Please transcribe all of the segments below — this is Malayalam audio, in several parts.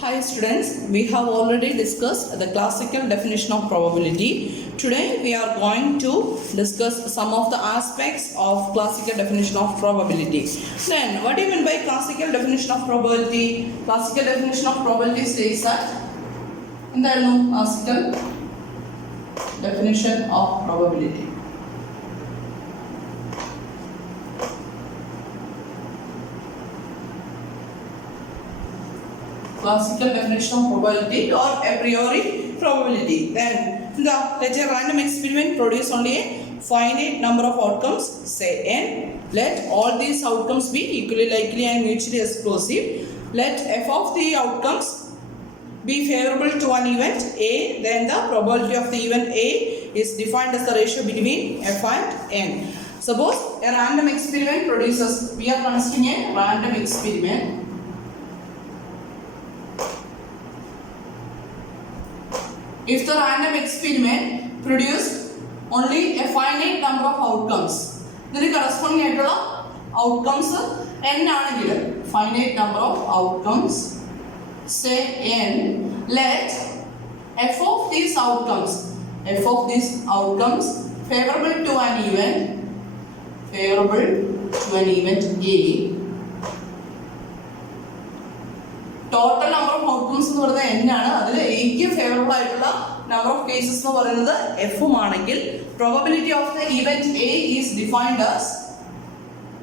Hi students, we have already discussed the classical definition of probability. Today we are going to discuss some of the aspects of classical definition of probability. Then what do you mean by classical definition of probability? Classical definition of probability says that classical definition of probability. Classical definition of probability or a priori probability. Then let a random experiment produce only a finite number of outcomes, say n. Let all these outcomes be equally likely and mutually exclusive. Let f of the outcomes be favorable to an event A, then the probability of the event A is defined as the ratio between f and n. Suppose a random experiment produces, we are considering a random experiment. If the random experiment produced only a finite number of outcomes, then corresponding outcomes n aanengil finite number of outcomes, say n, let f of these outcomes favorable to an event A. Total number of outcomes എന്ന് പറയുന്നത് n ആണ്. അതിൽ Aക്ക് ഫേവറബിൾ ആയിട്ടുള്ള number of cases എന്ന് പറയുന്നത് f ഉം ആണെങ്കിൽ probability of the event A is defined as,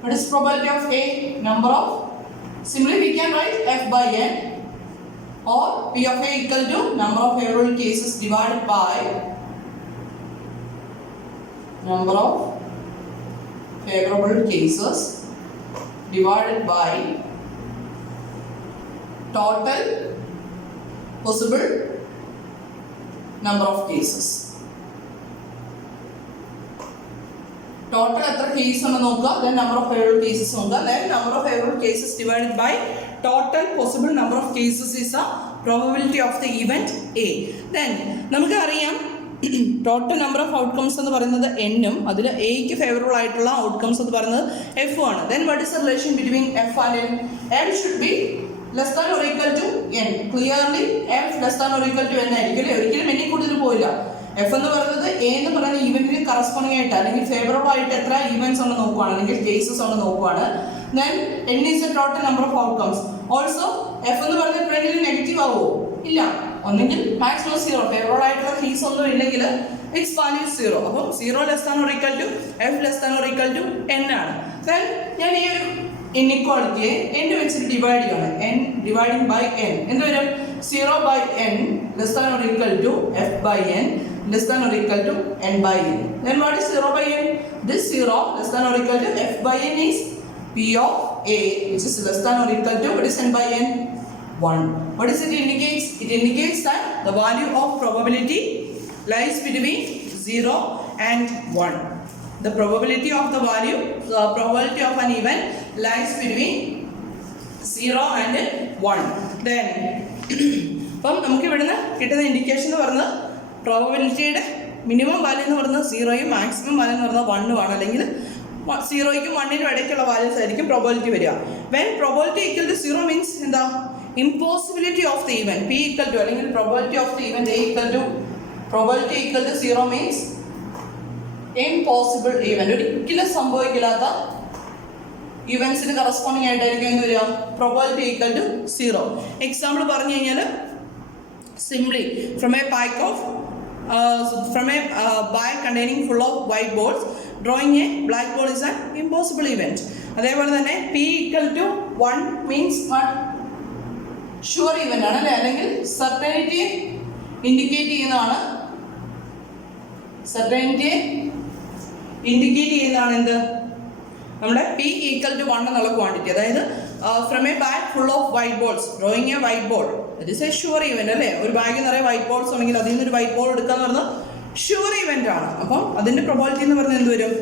what is probability of A? Number of, simply we can write f by n or P of A equal to number of favorable cases divided by number of favorable cases divided by total possible number of cases. Total എത്ര കേസ് ആണ് നോക്കുക, then number of favorable cases നോക്കുക, then number of favorable cases divided by total possible number of cases is a probability of the event A. Then നമുക്ക് അറിയാം ടോട്ടൽ നമ്പർ ഓഫ് ഔട്ട്കംസ് എന്ന് പറയുന്നത് n ഉം അതിൽ എക്ക് ഫേവറബിൾ ആയിട്ടുള്ള ഔട്ട്കംസ് എന്ന് പറയുന്നത് f ആണ്. Then what is the relation between f and n? n should be less than or equal to n. Clearly f less than or equal to n ആയിരിക്കും. ഒരിക്കലും n കൂടുതൽ പോയില്ല. f എന്ന് പറയുന്നത് a എന്ന് പറയുന്ന ഇവന്റിന് കറസ്പോണ്ടിങ് ആയിട്ട് അല്ലെങ്കിൽ ഫേവറബിൾ ആയിട്ട് എത്ര ഈവൻസ് ഉണ്ടെന്ന് നോക്കുവാണ് അല്ലെങ്കിൽ കേസസ് ഉണ്ടെന്ന് നോക്കുവാണ്. then n is the total number of outcomes. Also f എന്ന് പറയുന്നത് എപ്പോഴെങ്കിലും നെഗറ്റീവ് ആവുമോ? ഇല്ല. ഒന്നെങ്കിൽ മാക്സിമം 0, ഫേവറബിൾ ആയിട്ടുള്ള കേസ് ഒന്നും ഇല്ലെങ്കിൽ its value is 0. അപ്പോൾ 0 less than or equal to f less than or equal to n ആണ്. then ഞാൻ ഈ ഒരു inequality n വെച്ചിട്ട് ഡിവൈഡ് ചെയ്യണം. n dividing by n എന്ത് വരും? 0 by n less than or equal to f by n less than or equal to n by n. Then what is 0 by n? This 0 less than or equal to f by n is p of a, which is less than or equal to, what is n by n? 1. What is it indicates? It indicates that the value of probability lies between 0 and 1. The probability of the value, the probability of an event lies between 0 and 1. Then അപ്പം നമുക്ക് ഇവിടുന്ന് കിട്ടുന്ന ഇൻഡിക്കേഷൻ എന്ന് പറയുന്നത് പ്രോബബിലിറ്റിയുടെ മിനിമം വാല്യൂ എന്ന് പറയുന്നത് 0യും മാക്സിമം വാല്യൂ എന്ന് പറയുന്നത് 1ഉം ആണ്. അല്ലെങ്കിൽ 0യ്ക്കും 1നും ഇടയ്ക്കുള്ള വാല്യൂസ് ആയിരിക്കും പ്രോബബിലിറ്റി വരിക. When probability equal to 0 means എന്താ? Impossibility of the event p equal to അല്ലെങ്കിൽ probability of the event a equal to probability equal to 0 means impossible event, ഒരിക്കലും സംഭവിക്കില്ലാത്ത ഇവന്റ്സിന് കറസ്പോണ്ടിങ് ആയിട്ടായിരിക്കും എന്ത് വരിക? Probability equal to 0. എക്സാമ്പിൾ പറഞ്ഞു കഴിഞ്ഞാൽ simply from A bag containing full of white balls, drawing a black ball is an impossible event. അതേപോലെ തന്നെ p equal to 1 means sure event ആണ് അല്ലേ, അല്ലെങ്കിൽ സർട്ടനിറ്റി ഇൻഡിക്കേറ്റ് ചെയ്യുന്നതാണ്. സർട്ടനിറ്റി ഇൻഡിക്കേറ്റ് ചെയ്യുന്നതാണ് എന്ത്? നമ്മുടെ p ഈക്വൽ ടു 1 എന്നുള്ള ക്വാണ്ടിറ്റി. അതായത് from A bag full of white balls, drawing A white ball, that is A sure event അല്ലേ. ഒരു ബാഗിൽ നിറയെ വൈറ്റ് ബോൾസ് ഉണ്ടെങ്കിൽ അതിൽ നിന്നൊരു വൈറ്റ് ബോൾ എടുക്കുക എന്ന് പറഞ്ഞാൽ ഷുവർ ഇവന്റ് ആണ്. അപ്പം അതിന്റെ പ്രോബബിലിറ്റി എന്ന് പറഞ്ഞാൽ എന്ത് വരും?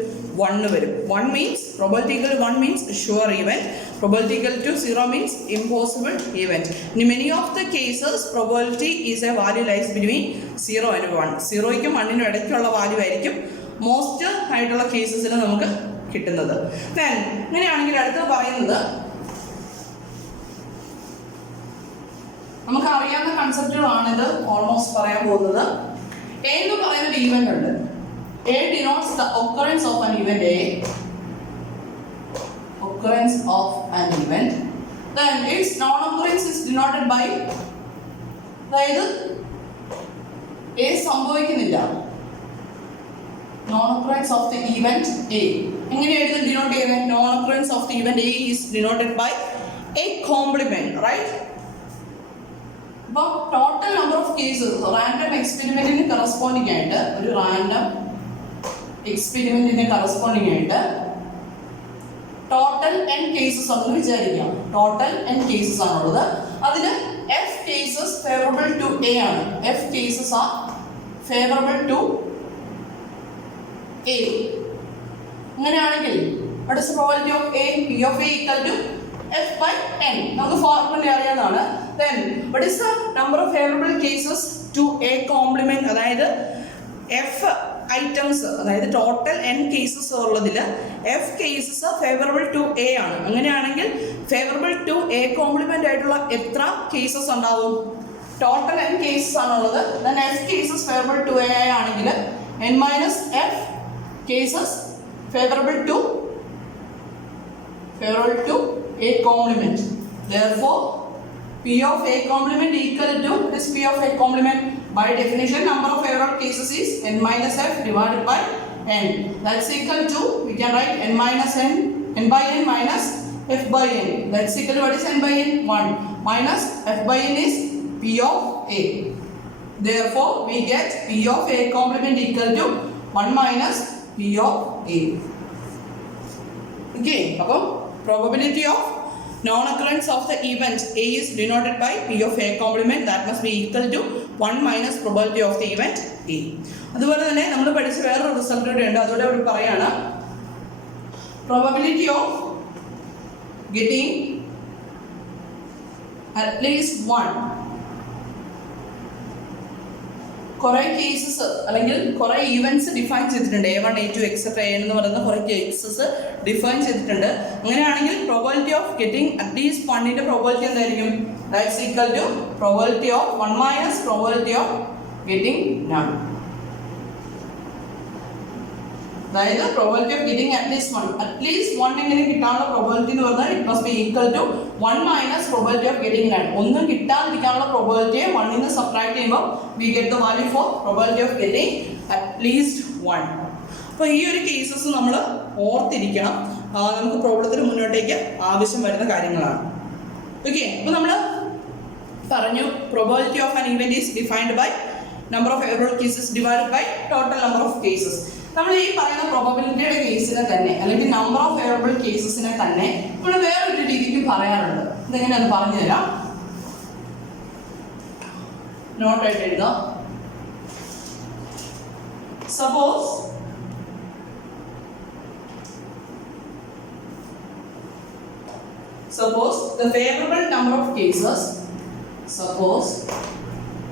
1 വരും. 1 means probability equal to 1 means sure event. Probability equal to 0 means impossible event. In many of the cases, probability is a value lies between 0 and 1. 0യ്ക്കും 1നും ഇടയ്ക്കുള്ള വാല്യൂ ആയിരിക്കും മോസ്റ്റ് ആയിട്ടുള്ള കേസസിൽ നമുക്ക് കിട്ടുന്നത്. Then, അങ്ങനെയാണെങ്കിൽ അടുത്ത് പറയുന്നത് നമുക്ക് അറിയാവുന്ന കൺസെപ്റ്റുകളാണിത് ഓൾമോസ്റ്റ് പറയാൻ പോകുന്നത്. എ എന്ന് പറയുന്ന ഒരു ഈവന്റ് ഉണ്ട്. A denotes the occurrence of an event A. Occurrence of an event. Then its non-occurrence is denoted by, അതായത് എ സംഭവിക്കുന്നില്ല, non-occurrence of the event A. എങ്ങനെയായിരുന്നു ഡിനോട്ട് ചെയ്യുന്നത്? non-occurrence of the event A is denoted by a complement, right? അപ്പോൾ total number of cases random എക്സ്പെരിമെന്റിന് കറസ്പോണ്ടിങ് ആയിട്ട്, ഒരു റാൻഡം എക്സ്പെരിമെന്റിന് കറസ്പോണ്ടിങ് ആയിട്ട് ടോട്ടൽ n കേസസ് ആണെന്ന് വിചാരിക്കാം. ടോട്ടൽ n കേസസ് ആണുള്ളത്. അതിന് f cases favourable to A ആണ്. f cases are favourable to A. അങ്ങനെയാണെങ്കിൽ what is the probability of A? P of A equal to f by n. നമുക്ക് ഫോർമുല അറിയാവുന്നതാണ്. Then what is the number of favorable cases to A complement? അതായത് f ഐറ്റംസ്, അതായത് ടോട്ടൽ n കേസസ് ഉള്ളതിൽ f cases favourable to A ആണ്. അങ്ങനെയാണെങ്കിൽ ഫേവറബിൾ ടു A കോംപ്ലിമെന്റ് ആയിട്ടുള്ള എത്ര കേസസ് ഉണ്ടാവും? ടോട്ടൽ n കേസസ് ആണുള്ളത്. then f cases favourable to A ആണെങ്കിൽ n minus f cases favourable to A complement. Therefore P of A complement equal to this P of A complement. By definition, number of favorable cases is n minus f divided by n. That's equal to, we can write n minus n by n minus f by n. That's equal to, what is n by n? 1 minus f by n is P of A. Therefore, we get P of A complement equal to 1 minus P of A. Okay, so probability of non-occurrence of the event A is denoted by P of A complement, that must be equal to 1 minus probability of the event A. അതുപോലെ തന്നെ നമ്മൾ പഠിച്ച വേറൊരു റിസൾട്ട് കൂടെ ഉണ്ട്, അതുകൂടെ അവിടെ പറയാണ്. probability of getting at least one, കുറേ കേസസ് അല്ലെങ്കിൽ കുറേ ഈവൻറ്റ്സ് ഡിഫൈൻ ചെയ്തിട്ടുണ്ട്. A1 A2 എക്സെട്ര A എന്ന് പറയുന്ന കുറേ കേസസ് ഡിഫൈൻ ചെയ്തിട്ടുണ്ട്. അങ്ങനെയാണെങ്കിൽ പ്രോബബിലിറ്റി ഓഫ് ഗെറ്റിംഗ് അറ്റ്ലീസ്റ്റ് വണ്ണിന്റെ പ്രോബബിലിറ്റി എന്തായിരിക്കും? That's equal to probability of 1 minus probability of getting none. അതായത് probability of getting at least one എങ്ങനെ കിട്ടാനുള്ള പ്രോബബിലിറ്റി എന്ന് പറഞ്ഞാൽ it must be equal to 1 minus probability of getting none. ഒന്നും കിട്ടാതിരിക്കാനുള്ള പ്രോബബിലിറ്റിയെ 1 നിന്ന് സബ്ട്രാക്ട് ചെയ്യുമ്പോൾ we get the value for probability of getting at least 1. അപ്പോൾ ഈ ഒരു കേസസ് നമ്മൾ ഓർത്തിരിക്കണം. നമുക്ക് പ്രോബ്ലത്തിൽ മുന്നോട്ടേക്ക് ആവശ്യം വരുന്ന കാര്യങ്ങളാണ്. ഓക്കെ, അപ്പോൾ നമ്മൾ പറഞ്ഞു probability of an event is defined by number of favourable cases divided by total number of cases. നമ്മൾ ഈ പറയുന്ന പ്രോബബിലിറ്റിയുടെ കേസിനെ തന്നെ അല്ലെങ്കിൽ നമ്പർ ഓഫ് ഫേവറബിൾ കേസസിനെ തന്നെ നമ്മൾ വേറൊരു രീതിക്ക് പറയാറുണ്ട്. ഇതെങ്ങനെയാണ് പറഞ്ഞു തരാം. നോട്ടായിട്ട് എഴുതാം. Suppose the favorable number of cases, suppose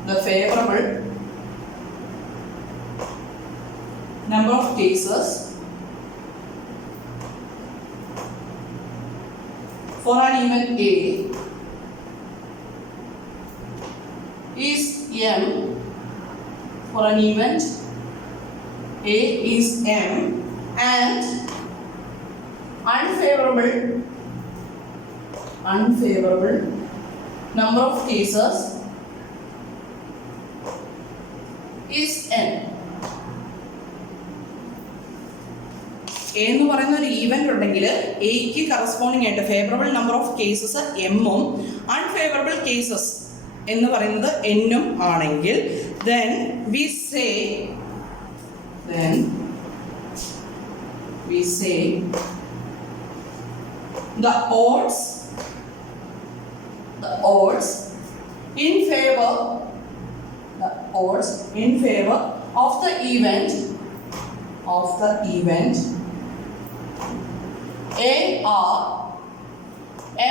the favorable number of cases for an event A is M. For an event A is M and unfavorable number of cases is N. A എന്ന് പറയുന്ന ഒരു ഈവന്റ് ഉണ്ടെങ്കിൽ എക്ക് കറസ്പോണ്ടിങ് ആയിട്ട് ഫേവറബിൾ നമ്പർ ഓഫ് കേസസ് എമ്മും അൺഫേവറബിൾ കേസസ് എന്ന് പറയുന്നത് എന്നും ആണെങ്കിൽ then we say the odds in favor of the event A are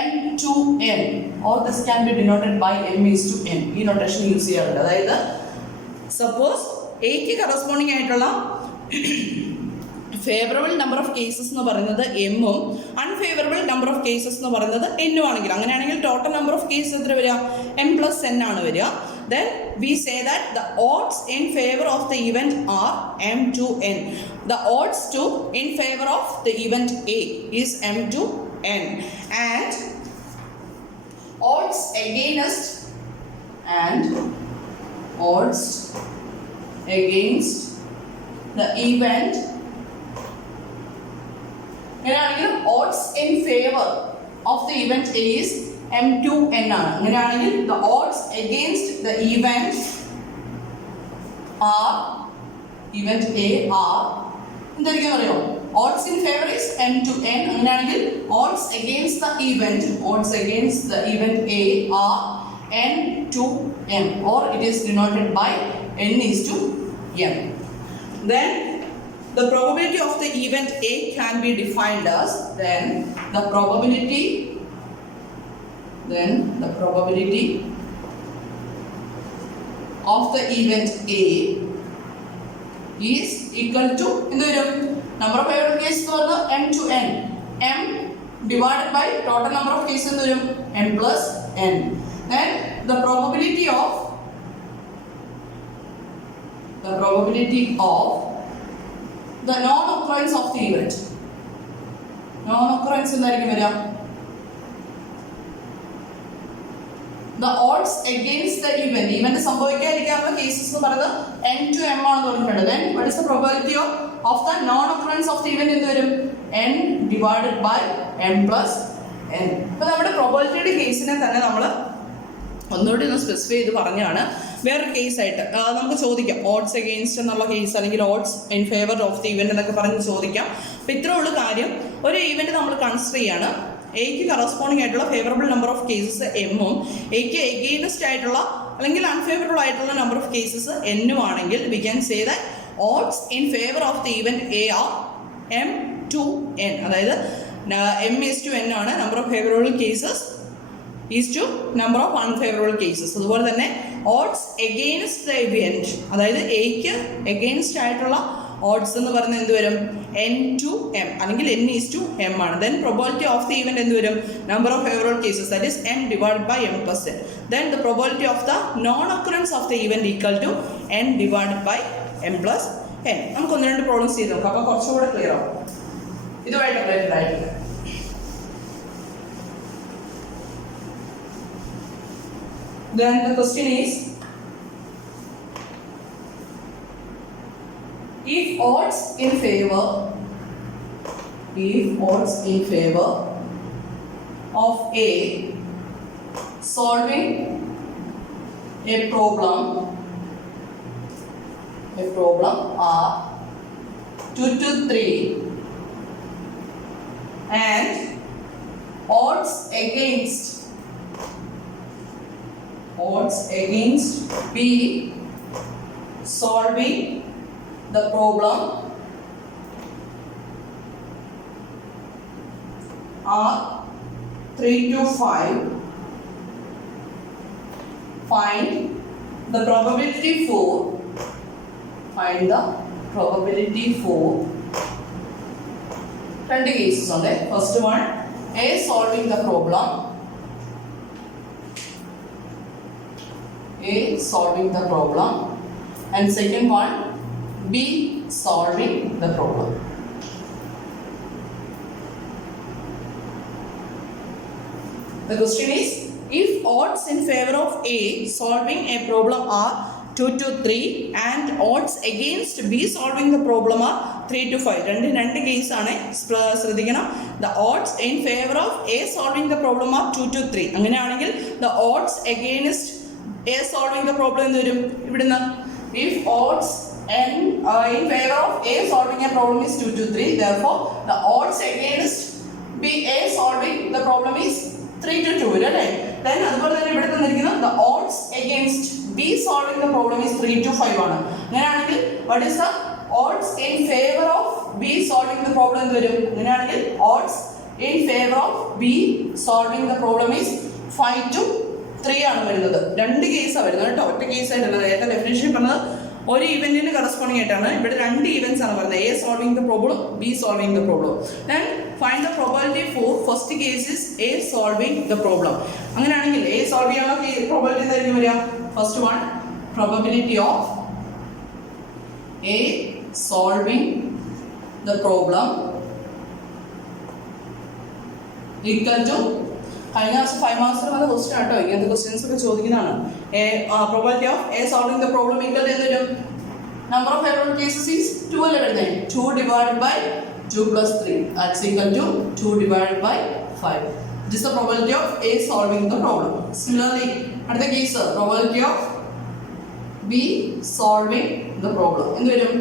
M to N, or this can be denoted by M is to N. ഈ notation യൂസ് ചെയ്യാറുണ്ട്. അതായത് സപ്പോസ് എക്ക് കറസ്പോണ്ടിങ് ആയിട്ടുള്ള ഫേവറബിൾ നമ്പർ ഓഫ് കേസസ് എന്ന് പറയുന്നത് എമ്മും അൺഫേവറബിൾ നമ്പർ ഓഫ് കേസസ് എന്ന് പറയുന്നത് എന്നും ആണെങ്കിൽ, അങ്ങനെയാണെങ്കിൽ ടോട്ടൽ നമ്പർ ഓഫ് കേസസ് എത്ര വരിക? എം പ്ലസ് എൻ ആണ് വരിക. Then we say that the odds in favor of the event are m to n. The odds to in favor of the event A is m to n, and odds against the event, odds in favor of the event A is m to n ആണ്. അങ്ങനെയാണെങ്കിൽ the odds against the event A are എന്തായിരിക്കും അറിയോ? odds in favor is m to n. അങ്ങനെയാണെങ്കിൽ odds against the event A are n to m, or it is denoted by n is to m. Then the probability of the event A can be defined as the probability of the event A is equal to number of favorable cases m to n, m divided by total number of cases m plus n. Then the probability of the non-occurrence of the event, the odds against the event സംഭവിക്കാതിരിക്കാനുള്ള കേസസ് എന്ന് പറയുന്നത് n to m ആണെന്ന് പറഞ്ഞിട്ടുണ്ട്. Then what is the probability of the non-occurrence of the event എന്ത് വരും? n divided by m plus n. അപ്പോൾ നമ്മുടെ പ്രോബബിലിറ്റിയുടെ കേസിനെ തന്നെ നമ്മൾ ഒന്നുകൂടി ഒന്ന് സ്പെസിഫൈ ചെയ്ത് പറഞ്ഞാണ്. വേറൊരു കേസായിട്ട് നമുക്ക് ചോദിക്കാം, ഓഡ്സ് എഗെയിൻസ്റ്റ് എന്നുള്ള കേസ് അല്ലെങ്കിൽ odds in favour of the event എന്നൊക്കെ പറഞ്ഞ് ചോദിക്കാം. അപ്പോൾ ഇത്രേ ഉള്ളൂ കാര്യം. ഒരു ഇവന്റ് നമ്മൾ കൺസിഡർ ചെയ്യാണ്. എക്ക് കറസ്പോണ്ടിങ് ആയിട്ടുള്ള ഫേവറബിൾ നമ്പർ ഓഫ് കേസസ് എമ്മും എക്ക് എഗെയിൻസ്റ്റ് ആയിട്ടുള്ള അല്ലെങ്കിൽ അൺഫേവറബിൾ ആയിട്ടുള്ള നമ്പർ ഓഫ് കേസസ് എന്നും ആണെങ്കിൽ we can say that odds in favour of the event are m to n. അതായത് എം ഈസ് ടു എൻ ആണ് number of favourable cases is to number of unfavourable cases. അതുപോലെ തന്നെ ഓഡ്സ് എഗെയിൻസ്റ്റ് ദ ഇവന്റ്, അതായത് എക്ക് എഗെയിൻസ്റ്റ് ആയിട്ടുള്ള ഓഡ്സ് എന്ന് പറയുന്നത് എന്ത് വരും? n to m അല്ലെങ്കിൽ n is to m ആണ്. Then probability of the event എന്ത് വരും? number of favorable cases, that is m divided by m plus n. Then the probability of the non-occurrence of the event equal to n divided by m plus n. നമുക്ക് ഒന്ന് രണ്ട് പ്രോബ്ലംസ് ചെയ്ത് നോക്കാം, അപ്പോൾ കുറച്ചുകൂടെ ക്ലിയർ ആവും. ഇതുമായിട്ട് റിലേറ്റഡ് ആയിട്ടില്ല. Then the question is, if odds in favor of A solving a problem are 2 to 3 and odds against B solving the problem are 3 to 5, find the probability for two cases on it. First one, A solving the problem, and second one, B solving the problem. The question is, if odds in favor of A solving a problem are 2 to 3 and odds against B solving the problem are 3 to 5. രണ്ട് കേസ് ആണ്, ശ്രദ്ധിക്കണം. The odds in favor of A solving the problem are 2 to 3. അങ്ങനെയാണെങ്കിൽ the odds against A solving the problem എന്ത് വരും? ഇവിടുന്ന് if odds in favor of A solving a problem is 2 to 3, therefore the odds against B A solving the problem is 3 to 2, അല്ലേ? Then അതുപോലെ തന്നെ ഇവിടെ തന്നിരിക്കുന്നത് the odds against B solving the problem is 3 to 5 ആണ്. അങ്ങനെയാണെങ്കിൽ what is the odds in favor of B solving the problem എന്ത് വരും? അങ്ങനെയാണെങ്കിൽ odds in favor of B solving the problem is 5 to 3 ആണ് വരുന്നത്. രണ്ട് കേസാണ് വരുന്നത് കേട്ടോ, ഒറ്റ കേസായിട്ടല്ല. നേരത്തെ ഡെഫിനേഷൻ പറഞ്ഞത് ഒരു ഇവന്റിന് കറസ്പോണ്ടിങ് ആയിട്ടാണ് ഇവിടെ രണ്ട് ഇവന്റ്സ് ആണ് പറയുന്നത്. A solving the problem, B solving the problem. Then find the probability for first case is A solving the problem. അങ്ങനെയാണെങ്കിൽ എ സോൾവ് ചെയ്യാനുള്ള പ്രോബബിലിറ്റി എന്തായിരിക്കും വരിക? First one, probability of A solving the problem equal to, കഴിഞ്ഞ ദിവസം 5 മാർക്സിന് വന്ന ക്വസ്റ്റ്യൻ ആട്ടോ, ഇങ്ങനത്തെ ക്വസ്റ്റ്യൻസ് ഒക്കെ ചോദിക്കുന്നതാണ്. Probability of A solving the problem equal to എന്തൊരു number of favourable cases is 2 അല്ലേ വരുന്നത്. 2 divided by 2 plus 3 that's equal to 2 divided by 5. This is the probability of A solving the problem. Similarly, അടുത്ത case probability of B solving the problem എന്ത് വരും?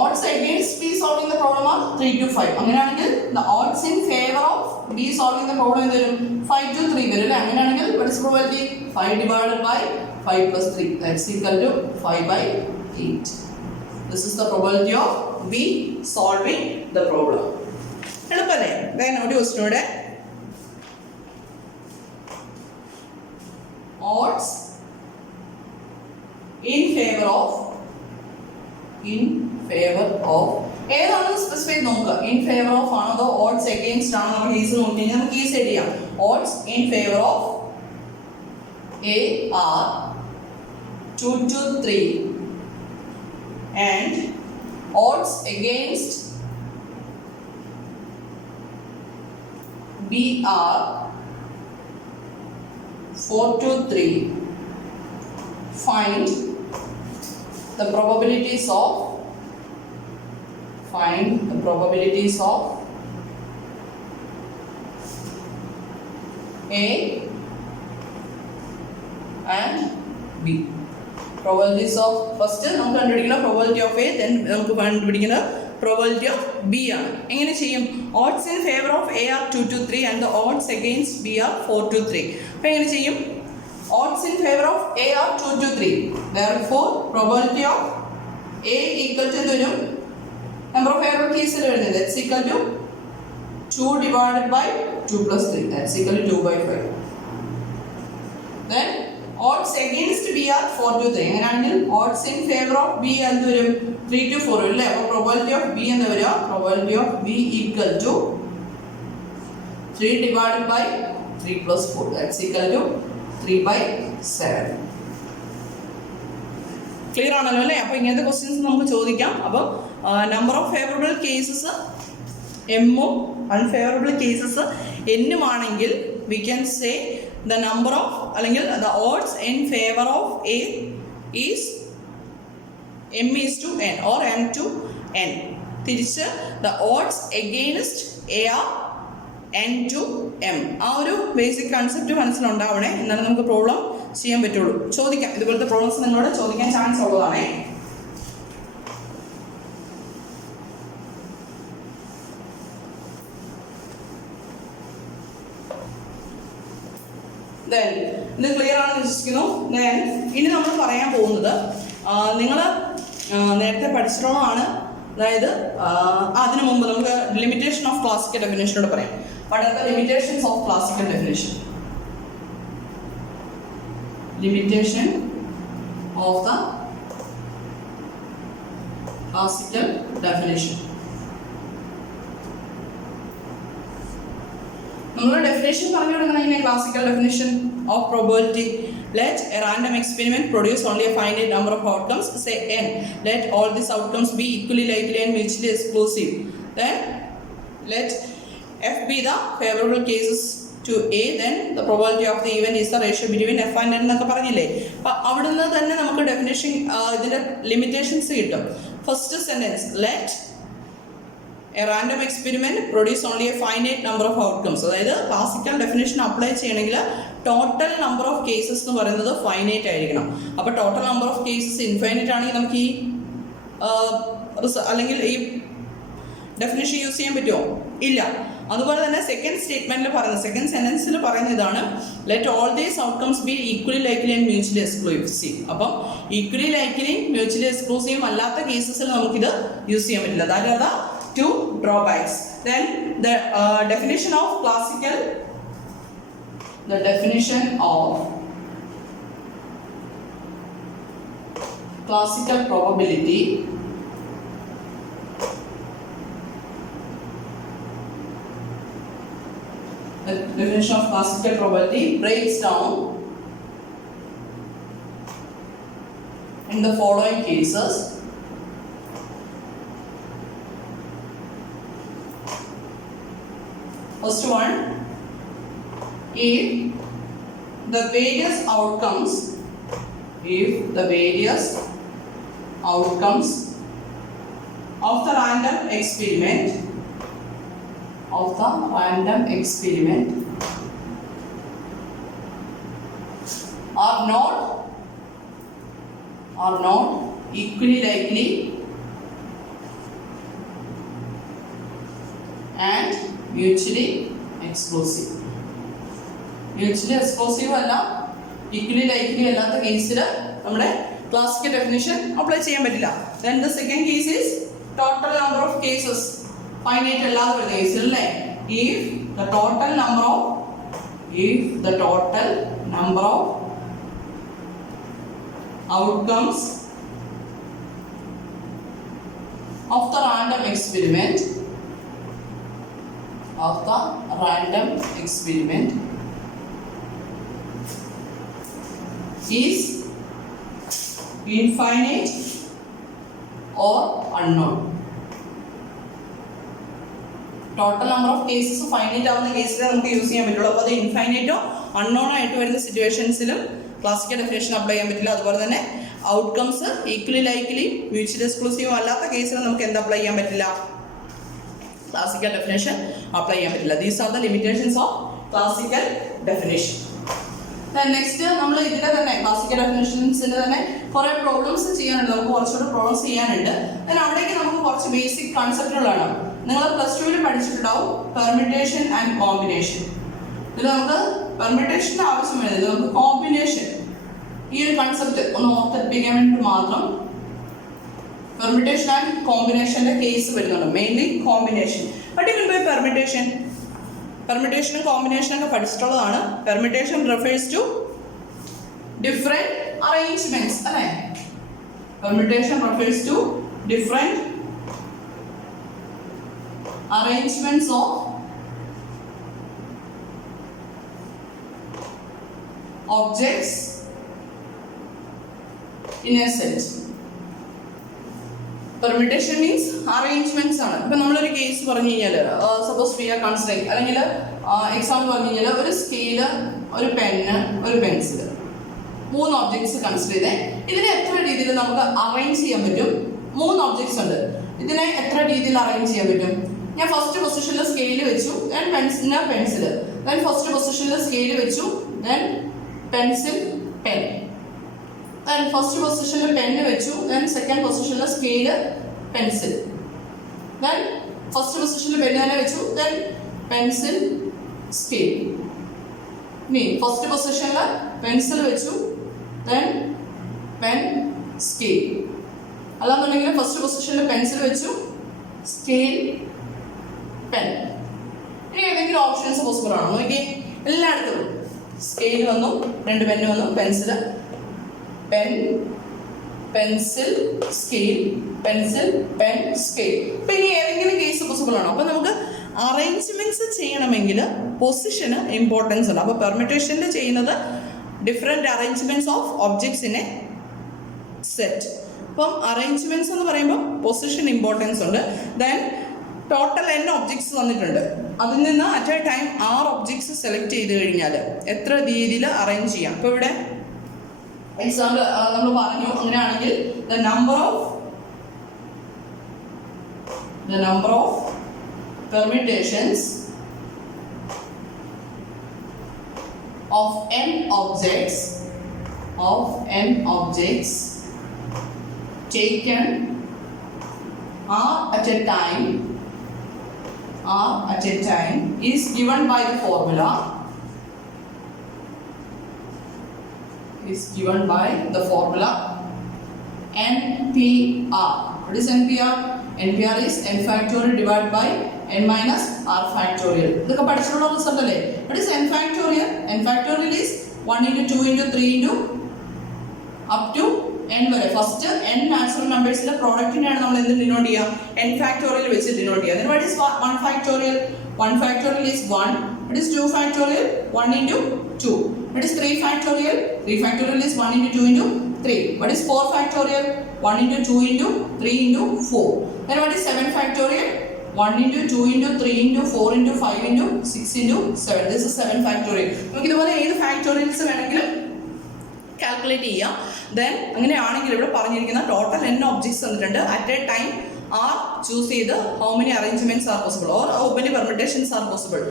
Odds against B solving the problem are 3 to 5. അങ്ങനെയാണെങ്കിൽ the odds in favor of B solving the problem എന്ത് വരും? 5 to 3 വരും അല്ലേ? അങ്ങനെയാണെങ്കിൽ what is probability? 5 divided by 5 plus 3 that's equal to 5 by 8. This is the probability of B solving the problem. എളുപ്പല്ലേ? then ഒരു ക്വസ്റ്റ്യൻ കൂടെ. odds in favor of ഏതാണെന്ന് സ്പെസിഫൈ നോക്കുക. ഇൻ ഫേവർ ഓഫ് ആണോ അതോ ഓഡ്സ് അഗെയിൻസ്റ്റ് ആണോ? നമുക്ക് ഈസി നോക്കി കഴിഞ്ഞാൽ നമുക്ക് ഈസി ആയിട്ട് ചെയ്യാം. Odds in favour of A are 2 to 3 and odds against B are 4 to 3. Find the probabilities of A and B. Probabilities of first നമുക്ക് കണ്ടുപിടിക്കുന്ന probability of A, then നമുക്ക് കണ്ടുപിടിക്കുന്ന probability of B ആണ്. എങ്ങനെ ചെയ്യും? odds in favor of A are 2 to 3 and the odds against B are 4 to 3. അപ്പോൾ എങ്ങനെ ചെയ്യും? odds in favor of A are 2 to 3. Therefore probability of A equal to എന്തുവരും? number of favorable cases വരുന്നത് that's equal to 2 divided by 2 plus 3 that's equal to 2 by 5. then odds against B are 4 to 3. അങ്ങനെയാണെങ്കിൽ odds in favor of B എന്ത് വരും? 3 to 4 അല്ലേ? അപ്പോൾ probability of B എന്താ വരിക? probability of B equal to 3 divided by 3 plus 4 that's equal to 3 by 7. Clear ആണല്ലോ അല്ലേ? അപ്പോൾ ഇങ്ങനത്തെ ക്വസ്റ്റ്യൻസ് നമുക്ക് ചോദിക്കാം. അപ്പോൾ നമ്പർ ഓഫ് ഫേവറബിൾ കേസസ് എമ്മും അൺഫേവറബിൾ കേസസ് എന്നും ആണെങ്കിൽ we can say the number of അല്ലെങ്കിൽ the odds in favour of A is M is to N or M to N. തിരിച്ച് the odds against A are N to M. ആ ഒരു ബേസിക് കൺസെപ്റ്റ് മനസ്സിലുണ്ടാവണേ, എന്നാലും നമുക്ക് പ്രോബ്ലം ചെയ്യാൻ പറ്റുള്ളൂ. ചോദിക്കാം, ഇതുപോലത്തെ പ്രോബ്ലംസ് നിങ്ങളോട് ചോദിക്കാൻ ചാൻസ് ഉള്ളതാണേ. ഇത് ക്ലിയർ ആണെന്ന് വിശ്വസിക്കുന്നു. ഇനി നമ്മൾ പറയാൻ പോകുന്നത് നിങ്ങൾ നേരത്തെ പഠിച്ചിട്ടുള്ളതാണ്. അതായത് അതിനു മുമ്പ് നമുക്ക് ലിമിറ്റേഷൻ ഓഫ് ക്ലാസിക്കൽ ഡെഫിനേഷനോട് പറയാം. What are the limitations of classical definition? Limitation of the classical definition. നമ്മുടെ ഡെഫിനേഷൻ പറഞ്ഞു കൊടുക്കുന്ന classical definition of probability. Let a random experiment produce only a finite number of outcomes, say n. Let all these outcomes be equally likely and mutually exclusive. Then let F be the favorable cases to A, then the probability of the event is the ratio between F and N എന്നൊക്കെ പറഞ്ഞില്ലേ. അപ്പം അവിടുന്ന് തന്നെ നമുക്ക് ഡെഫിനേഷൻ ഇതിൻ്റെ ലിമിറ്റേഷൻസ് കിട്ടും. First sentence, let A random experiment produce only A finite number of outcomes. അതായത് ക്ലാസിക്കൽ ഡെഫിനേഷൻ അപ്ലൈ ചെയ്യണമെങ്കിൽ ടോട്ടൽ നമ്പർ ഓഫ് കേസസ് എന്ന് പറയുന്നത് ഫൈനൈറ്റ് ആയിരിക്കണം. അപ്പോൾ total number of cases infinite ആണെങ്കിൽ നമുക്ക് ഈ അല്ലെങ്കിൽ ഈ ഡെഫിനേഷൻ യൂസ് ചെയ്യാൻ പറ്റുമോ? ഇല്ല. അതുപോലെ തന്നെ സെക്കൻഡ് സ്റ്റേറ്റ്മെന്റിൽ പറയുന്നത്, സെക്കൻഡ് സെന്റൻസിൽ പറയുന്ന ഇതാണ്, let all these outcomes B equally likely and mutually exclusive. അപ്പം ഈക്വലി ലൈക്ലിയും മ്യൂച്വലി എക്സ്ക്ലൂസീവും അല്ലാത്ത കേസസിൽ നമുക്കിത് യൂസ് ചെയ്യാൻ പറ്റില്ല. That are the two drawbacks. Then the definition of classical the definition of classical probability breaks down in the following cases. First one, if the various outcomes of the random experiment are not equally likely and mutually exclusive. Mutually exclusive അല്ല, equally likely അല്ലാത്ത കേസിൽ നമ്മുടെ ക്ലാസിക്കൽ ഡെഫിനിഷൻ അപ്ലൈ ചെയ്യാൻ പറ്റില്ല. Then the second case is total number of cases. Finite അല്ലാതെ വരുന്ന കേസിൽ അല്ലേ, if the total number of outcomes of the random experiment is infinite or unknown. Total number of cases finite ആവുന്ന കേസിൽ നമുക്ക് യൂസ് ചെയ്യാൻ പറ്റുള്ളൂ. അപ്പോൾ അത് ഇൻഫൈനൈറ്റോ അൺനോണോ ആയിട്ട് വരുന്ന സിറ്റുവേഷൻസിലും ക്ലാസിക്കൽ ഡെഫിനേഷൻ അപ്ലൈ ചെയ്യാൻ പറ്റില്ല. അതുപോലെ തന്നെ outcomes equally likely mutually exclusive അല്ലാത്ത കേസിൽ നമുക്ക് എന്ത് അപ്ലൈ ചെയ്യാൻ പറ്റില്ല, ക്ലാസിക്കൽ ഡെഫിനേഷൻ അപ്ലൈ ചെയ്യാൻ പറ്റില്ല. These are the limitations of classical definition. Next നമ്മൾ ഇതിന്റെ തന്നെ ക്ലാസിക്കൽ ഡെഫിനേഷൻസിന്റെ തന്നെ കുറെ പ്രോബ്ലംസ് ചെയ്യാനുണ്ട്. നമുക്ക് കുറച്ചുകൂടെ പ്രോബ്ലംസ് ചെയ്യാനുണ്ട്. അവിടേക്ക് നമുക്ക് കുറച്ച് ബേസിക് കൺസെപ്റ്റുകളാണ്. നിങ്ങൾ പ്ലസ് ടുവിൽ പഠിച്ചിട്ടുണ്ടാവും പെർമിറ്റേഷൻ ആൻഡ് കോമ്പിനേഷൻ. ഇതിൽ നമുക്ക് പെർമിറ്റേഷൻ്റെ ആവശ്യം വരുന്നത് നമുക്ക് കോമ്പിനേഷൻ, ഈ ഒരു കൺസെപ്റ്റ് ഒന്ന് ഓർത്തെടുപ്പിക്കാൻ വേണ്ടിയിട്ട് മാത്രം പെർമിറ്റേഷൻ ആൻഡ് കോമ്പിനേഷൻ്റെ കേസ് വരുന്നുണ്ട്. Mainly combination. But you mean by permutation? പെർമിറ്റേഷനും കോമ്പിനേഷനൊക്കെ പഠിച്ചിട്ടുള്ളതാണ്. Permutation refers to different arrangements അല്ലേ. Permutation refers to different arrangements of objects in a set. Permutation means arrangements ആണ്. ഇപ്പം നമ്മളൊരു കേസ് പറഞ്ഞു കഴിഞ്ഞാൽ സപ്പോസ് വി ആർ കൺസിഡറിങ്, അല്ലെങ്കിൽ എക്സാമ്പിൾ പറഞ്ഞു കഴിഞ്ഞാൽ ഒരു സ്കെയില്, ഒരു പെന്ന്, ഒരു പെൻസില്, 3 ഒബ്ജക്ട്സ് കൺസിഡർ ചെയ്തേ. ഇതിനെ എത്ര രീതിയിൽ നമുക്ക് അറേഞ്ച് ചെയ്യാൻ പറ്റും? 3 ഒബ്ജക്ട്സ് ഉണ്ട്. ഇതിനെ എത്ര രീതിയിൽ അറേഞ്ച് ചെയ്യാൻ പറ്റും? ഞാൻ ഫസ്റ്റ് പൊസിഷനിൽ സ്കെയില് വെച്ചു, ദെൻ പെൻസിൽ, ദെൻ ഫസ്റ്റ് പൊസിഷനിൽ സ്കെയില് വെച്ചു, then pencil, pen, then first പൊസിഷനിൽ പെന്ന് വെച്ചു, ദെൻ സെക്കൻഡ് പൊസിഷനിൽ സ്കെയില്, പെൻസിൽ, ദെൻ ഫസ്റ്റ് പൊസിഷനിൽ പെന്ന് തന്നെ വെച്ചു, ദെൻ പെൻസിൽ, സ്കെയിൽ. ഇനി ഫസ്റ്റ് പൊസിഷനിൽ പെൻസിൽ വെച്ചു, ദെൻ പെൻ, സ്കെയിൽ. അല്ലാന്നുണ്ടെങ്കിൽ ഫസ്റ്റ് പൊസിഷനിൽ പെൻസിൽ വെച്ചു, സ്കെയിൽ, പെൻ. ഇനി ഏതെങ്കിലും ഓപ്ഷൻസ് പോസിബിൾ ആണോ നോക്കി. എല്ലായിടത്തും സ്കെയിൽ വന്നു, 2 പെന്ന് വന്നു, pencil, pen, pencil, scale, pencil, pen, scale. അപ്പം ഇനി ഏതെങ്കിലും കേസ് പോസിബിൾ ആണോ? അപ്പം നമുക്ക് അറേഞ്ച്മെന്റ്സ് ചെയ്യണമെങ്കിൽ പൊസിഷന് ഇമ്പോർട്ടൻസ് ഉണ്ട്. അപ്പോൾ പെർമിറ്റേഷനിൽ ചെയ്യുന്നത് different arrangements of objects in A set. അപ്പം അറേഞ്ച്മെന്റ്സ് എന്ന് പറയുമ്പോൾ പൊസിഷൻ ഇമ്പോർട്ടൻസ് ഉണ്ട്. ദെൻ ടോട്ടൽ n ഒബ്ജക്ട്സ് തന്നിട്ടുണ്ട്. അതിൽ നിന്ന് at a time 6 objects select ചെയ്ത് കഴിഞ്ഞാൽ എത്ര രീതിയിൽ അറേഞ്ച് ചെയ്യാം. ഇപ്പോൾ ഇവിടെ എക്സാമ്പിൾ നമ്മൾ പറഞ്ഞു, അങ്ങനെയാണെങ്കിൽ the number of permutations of n objects taken are at a time is given by the formula NPR. What is NPR? NPR is n factorial divided by n minus r factorial. ഇതൊക്കെ പഠിച്ചിട്ടുള്ള റിസൾട്ട് അല്ലേ? What is n factorial? n factorial is 1 into 2 into 3 into up to n വരെ. ഫസ്റ്റ് n നാച്ചുറൽ നമ്പേഴ്സിന്റെ പ്രോഡക്റ്റിനെയാണ് നമ്മൾ എന്ത് ഡിനോട്ട് ചെയ്യുക? n factorial വെച്ച് ഡിനോട്ട് ചെയ്യുക. Then what is 1 factorial? 1 factorial is 1. What is 2 factorial? 1 into 2. What is 3 factorial? 3 factorial is 1 into 2 into 3. What is 4 factorial? 1 into 2 into 3 into 4. Then what is 7 factorial? 1 into 2 into 3 into 4 into 5 into 6 into 7. This is 7 factorial. നമുക്ക് ഇതുപോലെ ഏത് ഫാക്ടോറിയൽസ് വേണമെങ്കിലും കാൽക്കുലേറ്റ് ചെയ്യാം. ദെൻ അങ്ങനെയാണെങ്കിൽ ഇവിടെ പറഞ്ഞിരിക്കുന്ന ടോട്ടൽ n ഒബ്ജക്ട്സ് തന്നിട്ടുണ്ട്. At a time R choose ചെയ്ത് how many arrangements are possible or how many permutations are possible.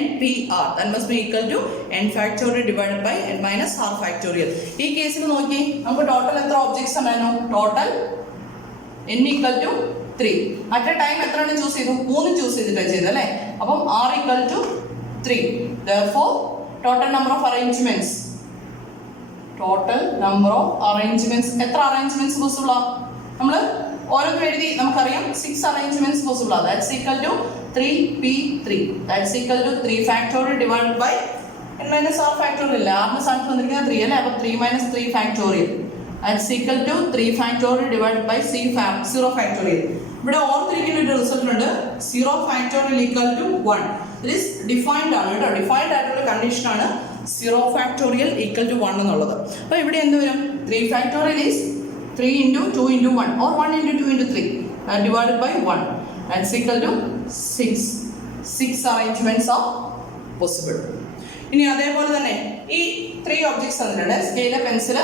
NPR that must be equal to n factorial divided by n minus r factorial. ഈ കേസിൽ നോക്കി നമുക്ക് ടോട്ടൽ എത്ര ഒബ്ജക്ട്സ് ഉണ്ടായിരുന്നു? Total n equal to 3. At a time എത്രയാണ് ചൂസ് ചെയ്തു? 3 ചൂസ് ചെയ്തിട്ടാണ് ചെയ്തത് അല്ലേ? അപ്പം r equal to 3. Therefore total number of arrangements എത്ര അറേഞ്ച്മെന്റ്സ് പോസിബിൾ ആ? നമ്മൾ ഓരോന്നും എഴുതി നമുക്കറിയാം 6 അറേഞ്ച്മെന്റ്സ് പോസിബിൾ ആണ്. That's equal to 3p3. That's equal to 3 factorial divided by n minus r factorial. ആറിന് സ്ഥാനത്ത് വന്നിരിക്കുന്നത് 3 അല്ലേ? അപ്പോൾ 3 minus 3 factorial. That's equal to 3 factorial divided by 0 factorial. ഇവിടെ ഓർത്തിരിക്കുന്ന ഒരു റിസൾട്ട് ഉണ്ട്. 0 factorial equal to 1. It is defined ആണ് കേട്ടോ. ഡിഫൈൻഡ് ആയിട്ടുള്ള കണ്ടീഷൻ ആണ് 0 ഫാക്ടോറിയൽ ഈക്വൽ ടു 1 എന്നുള്ളത്. അപ്പോൾ ഇവിടെ എന്ത് വരും? 3 factorial is 3 into 2 into 1 or 1 into 2 into 3 divided by 1. That's equal to 6. 6 arrangements are possible. ഇനി അതേപോലെ തന്നെ ഈ 3 ഒബ്ജക്ട്സ് തന്നിട്ടുണ്ട്. Scale, pencil,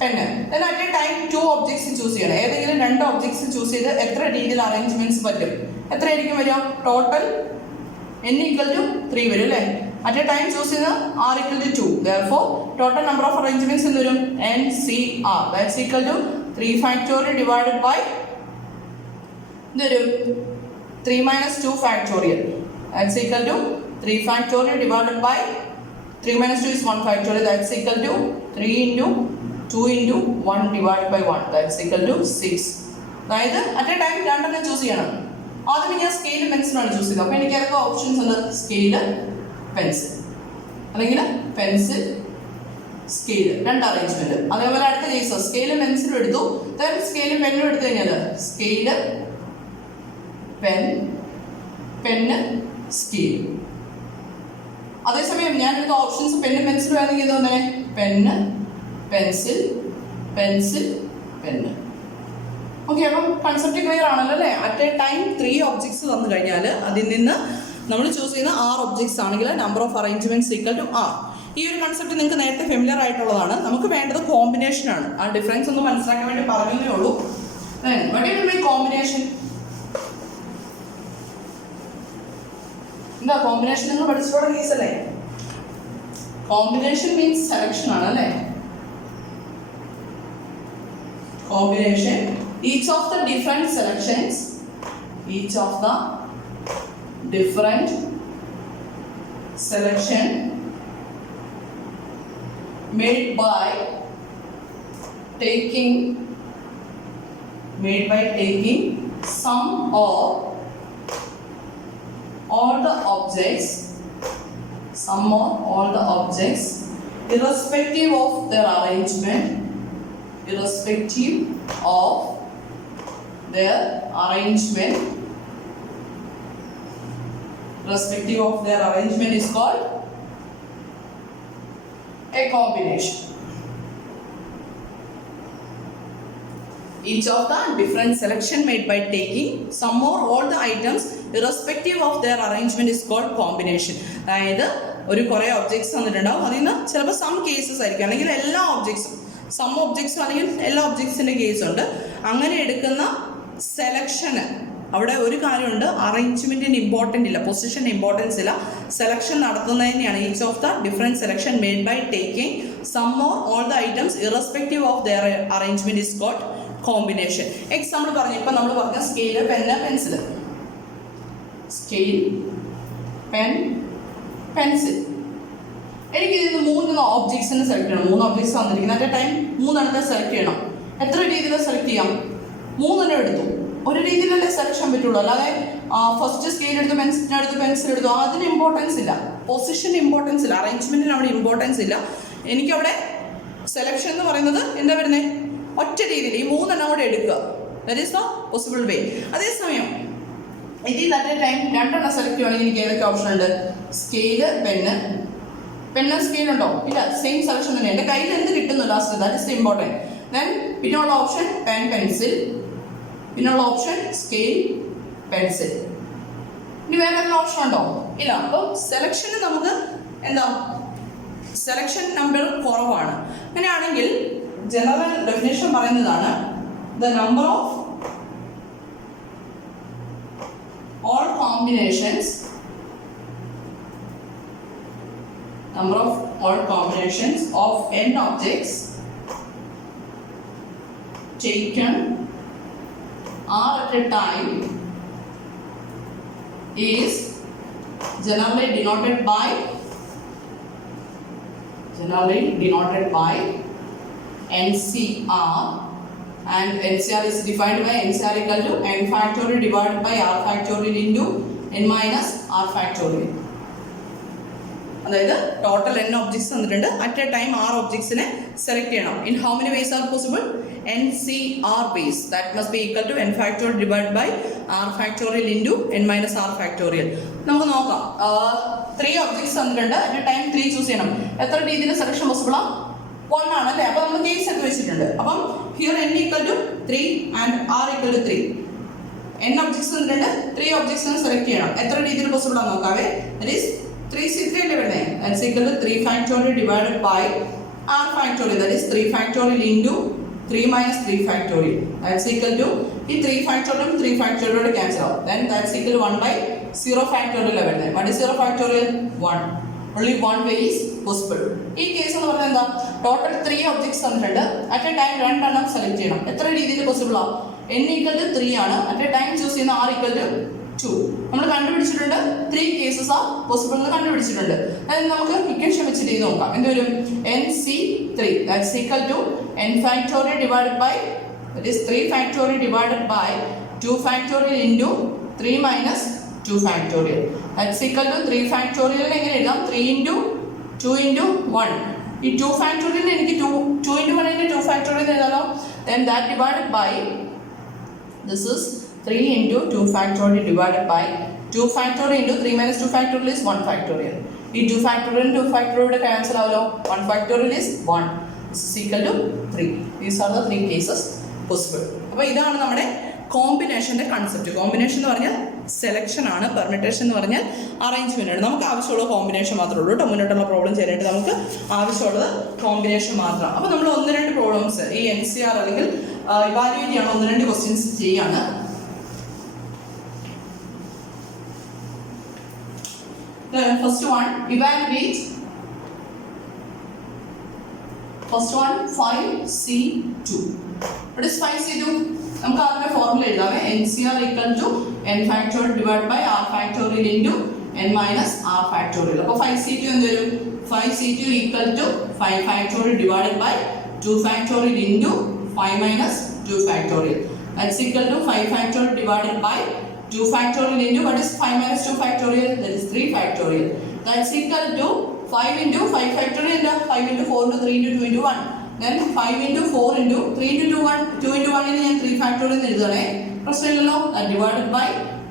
pen. then at a time 2 objects choose ചെയ്യണം. ഏതെങ്കിലും 2 ഒബ്ജക്ട്സ് ചൂസ് ചെയ്ത് എത്ര രീതിയിൽ അറേഞ്ച്മെന്റ്സ് പറ്റും? എത്രയായിരിക്കും വരിക? ടോട്ടൽ n equal to 3 വരും അല്ലേ? at a time ചൂസ് ചെയ്ത് r equal to 2. therefore total number of arrangements എന്ന് വരും NCR. that's equal to 3 factorial divided by 3 minus 2 factorial. That's equal to 3 factorial divided by 3 minus 2 is 1 factorial. That's equal to 3 into 2 into 1 divided by 1. That's equal to 6. അതായത് അറ്റ് എ ടൈം രണ്ടെണ്ണം ചൂസ് ചെയ്യണം. ആദ്യം ഞാൻ സ്കെയിലും പെൻസിലാണ് ചൂസ് ചെയ്തത്. അപ്പോൾ എനിക്ക് ഏതൊക്കെ ഓപ്ഷൻസ് ഉണ്ട്? സ്കെയില്, പെൻസിൽ, അല്ലെങ്കിൽ പെൻസിൽ, സ്കെയില്, 2 അറേഞ്ച്മെന്റ്. അതേപോലെ അടുത്ത കേസ് സ്കെയിലും പെൻസിലും എടുത്തു. സ്കെയിലും പെന്നും എടുത്തു കഴിഞ്ഞാൽ സ്കെയില്, പെന്ന്, സ്കെയിൽ. അതേസമയം ഞാൻ എടുത്ത ഓപ്ഷൻസ് പെന്നും പെൻസിലും ആണെങ്കിൽ തന്നെ പെന്ന്, പെൻസിൽ, പെന്ന്. ഓക്കെ, അപ്പം കൺസെപ്റ്റ് ക്ലിയർ ആണല്ലോ അല്ലേ? അറ്റ് എ ടൈം 3 ഒബ്ജക്ട്സ് തന്നു കഴിഞ്ഞാൽ അതിൽ നിന്ന് നമ്മൾ ചൂസ് ചെയ്യുന്ന 6 ഒബ്ജക്ട്സ് ആണെങ്കിൽ number of arrangements equal to r. ഈ ഒരു കൺസെപ്റ്റ് നിങ്ങൾക്ക് നേരത്തെ ഫെമിലിയർ ആയിട്ടുള്ളതാണ്. നമുക്ക് വേണ്ടത് കോമ്പിനേഷൻ ആണ്. ആ ഡിഫറൻസ് ഒന്ന് മനസ്സിലാക്കാൻ വേണ്ടി പറഞ്ഞതേ ഉള്ളൂ. കോമ്പിനേഷൻ എന്താ? കോമ്പിനേഷൻ നിങ്ങൾ പഠിച്ചിട്ടുള്ള കേസ് അല്ലേ? കോമ്പിനേഷൻ മീൻസ് സെലക്ഷൻ ആണ് അല്ലേ? Combination each of the different selection made by taking some or all the objects irrespective of their arrangement is called a combination. Each of the different selection made by taking some or all the items irrespective of their arrangement is called combination. അതായത് ഒരു കുറേ ഒബ്ജക്ട്സ് തന്നിട്ടുണ്ടാവും. അതിൽ നിന്ന് ചിലപ്പോൾ സം കേസസ് ആയിരിക്കും, അല്ലെങ്കിൽ എല്ലാ ഒബ്ജക്ട്സും, സം ഒബ്ജക്ട്സും അല്ലെങ്കിൽ എല്ലാ ഒബ്ജക്ട്സിൻ്റെ കേസ് ഉണ്ട്. അങ്ങനെ എടുക്കുന്ന സെലക്ഷന് അവിടെ ഒരു കാര്യമുണ്ട്, അറേഞ്ച്മെന്റിന് ഇമ്പോർട്ടൻ്റ് ഇല്ല, പൊസിഷന് ഇമ്പോർട്ടൻസ് ഇല്ല. സെലക്ഷൻ നടത്തുന്നതിനെയാണ് each of the different selection made by taking some or all the items irrespective of their arrangement is called combination. Example പറഞ്ഞു, ഇപ്പം നമ്മൾ പറഞ്ഞ scale, pen, pencil. Scale, pen, pencil. എനിക്ക് ഇതിൽ 3 ഒബ്ജക്ട്സിനെ സെലക്ട് ചെയ്യണം. 3 ഒബ്ജക്ട്സ് വന്നിരിക്കുന്നത് അറ്റ് എ ടൈം 3 എണ്ണത്തെ സെലക്ട് ചെയ്യണം. എത്ര രീതിയിൽ സെലക്ട് ചെയ്യാം? 3 എടുത്തു. ഒരു രീതിയിലല്ലേ സെലക്ഷൻ പറ്റുള്ളൂ, അല്ലാതെ ഫസ്റ്റ് സ്കെയിൽ എടുത്ത് പെൻസിലിനടുത്ത് പെൻസിൽ എടുത്തു, അതിന് ഇമ്പോർട്ടൻസ് ഇല്ല. പൊസിഷന് ഇമ്പോർട്ടൻസ് ഇല്ല, അറേഞ്ച്മെന്റിന് അവിടെ ഇമ്പോർട്ടൻസ് ഇല്ല. എനിക്കവിടെ സെലക്ഷൻ എന്ന് പറയുന്നത് എന്താ വരുന്നത്, ഒറ്റ രീതിയിൽ ഈ 3 എണ്ണം കൂടെ എടുക്കുക. ദാറ്റ് ഈസ് ദ പോസിബിൾ വേ. അതേസമയം ഇതിൽ അറ്റ് എ ടൈം 2 എണ്ണം സെലക്ട് ചെയ്യുകയാണെങ്കിൽ എനിക്ക് ഏതൊക്കെ ഓപ്ഷൻ ഉണ്ട്? സ്കെയില്, പെന്ന് സ്കെയിൽ ഉണ്ടോ? ഇല്ല, സെയിം സെലക്ഷൻ തന്നെ. എൻ്റെ കയ്യിൽ എന്ത് കിട്ടുന്നു last, that is the important. Then പിന്നെയുള്ള ഓപ്ഷൻ പെൻസിൽ, പിന്നെയുള്ള ഓപ്ഷൻ സ്കെയിൽ, പെൻസിൽ. ഇനി വേറെ ഏതെങ്കിലും ഓപ്ഷൻ ഉണ്ടോ? ഇല്ല. അപ്പോൾ സെലക്ഷന് നമുക്ക് എന്താ, സെലക്ഷൻ നമ്പർ കുറവാണ്. അങ്ങനെയാണെങ്കിൽ ജനറൽ ഡെഫിനേഷൻ പറയുന്നതാണ് the number of all combinations of n objects taken r at a time is generally denoted by NCR, and NCR is defined by NCR equal to n factorial divided by r factorial into n minus r factorial. അതായത് ടോട്ടൽ n ഒബ്ജക്ട്സ് തന്നിട്ടുണ്ട്. അറ്റ് എ ടൈം r ഒബ്ജക്ട്സിനെ സെലക്ട് ചെയ്യണം. In how many ways are possible? NCR ways. That must be equal to n factorial divided by r factorial into n minus r factorial. നമുക്ക് നോക്കാം. 3 ഒബ്ജക്ട്സ് തന്നിട്ടുണ്ട്. അറ്റ് എ ടൈം 3 ചൂസ് ചെയ്യണം. എത്ര രീതിയിൽ സെലക്ഷൻ പോസിബിളാ? 1 ആണല്ലേ. അപ്പോൾ നമ്മൾ കേസ് എടുത്ത് വെച്ചിട്ടുണ്ട്. അപ്പം here n equal to 3 and r equal to 3. n objects തന്നിട്ടുണ്ട്. 3 ഒബ്ജക്ട്സിനെ സെലക്ട് ചെയ്യണം. എത്ര രീതിയിൽ പോസിബിൾ ആണെന്ന് നോക്കാവേ. ദാറ്റ് ഈസ് 3c3 അല്ലേ വരുന്നത്. That's equal to 3 factorial divided by r factorial. That is 3 factorial into 3 minus 3 factorial. That's equal to ഈ 3 factorial 3 factorial cancel out. Then that's equal to 1 by 0 factorial വരുന്നത്. What is 0 factorial? 1. Only one way is possible. ഈ കേസ് എന്ന് പറഞ്ഞാൽ എന്താ, ടോട്ടൽ 3 ഒബ്ജക്ട്സ് തന്നിട്ടുണ്ട്. അറ്റ് എ ടൈം 2 എണ്ണം സെലക്ട് ചെയ്യണം. എത്ര രീതിയിൽ പോസിബിൾ ആണ്? n ഈക്വൽ ടു 3 ആണ്. അറ്റ് എ ടൈം ചൂസ് ചെയ്യുന്ന r ഈക്വൽ ടു 2. നമ്മൾ കണ്ടുപിടിച്ചിട്ടുണ്ട് 3 കേസസ് ആ പോസിബിൾ എന്ന് കണ്ടുപിടിച്ചിട്ടുണ്ട്. അതായത് നമുക്ക് ഇക്വേഷൻ വെച്ചിട്ട് ചെയ്ത് നോക്കാം. എന്ത് വരും? NC3 that's equal to n factorial divided by, that is 3 factorial divided by 2 factorial into 3 minus 2 factorial. That's equal to 3 factorial എങ്ങനെ എഴുതാം? 3 into 2 into 1. ഈ 2 factorial എനിക്ക് 2 into 1 into 2 factorial എഴുതാലോ. Then that divided by, this is 3 into 2 factorial divided by 2 factorial into 3 minus 2 factorial is 1 factorial. ഈ 2 factorial 2 factorial cancel ആവല്ലോ. 1 factorial is 1. This is equal to 3. These are the 3 cases possible. അപ്പോൾ ഇതാണ് നമ്മുടെ കോമ്പിനേഷൻ്റെ കൺസെപ്റ്റ്. കോമ്പിനേഷൻ എന്ന് പറഞ്ഞാൽ സെലക്ഷൻ ആണ്, പെർമിറ്റേഷൻ എന്ന് പറഞ്ഞാൽ അറേഞ്ച്മെൻ്റ് ആണ്. നമുക്ക് ആവശ്യമുള്ള കോമ്പിനേഷൻ മാത്രമേ ഉള്ളൂ കേട്ടോ. മുന്നോട്ടുള്ള പ്രോബ്ലം ചെയ്യാനായിട്ട് നമുക്ക് ആവശ്യമുള്ളത് കോമ്പിനേഷൻ മാത്രം. അപ്പോൾ നമ്മൾ 1-2 പ്രോബ്ലംസ് ഈ NCR അല്ലെങ്കിൽ ഇവാലുവേറ്റ് ചെയ്യണം. 1-2 ക്വസ്റ്റ്യൻസ് ചെയ്യാണ്. First one, evaluate. First one, 5C2. What is 5C2? നമുക്ക് അതിന്റെ formula എഴുതാമേ. NCR equal to n factorial divided by r factorial into n minus r factorial. അപ്പോൾ 5C2 എന്ത് വരും? 5C2 equal to 5 factorial divided by 2 factorial into 5 minus 2 factorial. That's equal to 5 factorial divided by 2 factorial into, what is 5 minus 2 factorial? That is 3 factorial. That's equal to 5 into 5 factorial into 5 into 4 into 3 into 2 into 1. Then 5 into 4 into 3 into 1, 2 into 1 in 3 factorial എഴുതണേ. പ്രശ്നമില്ലല്ലോ. That divided by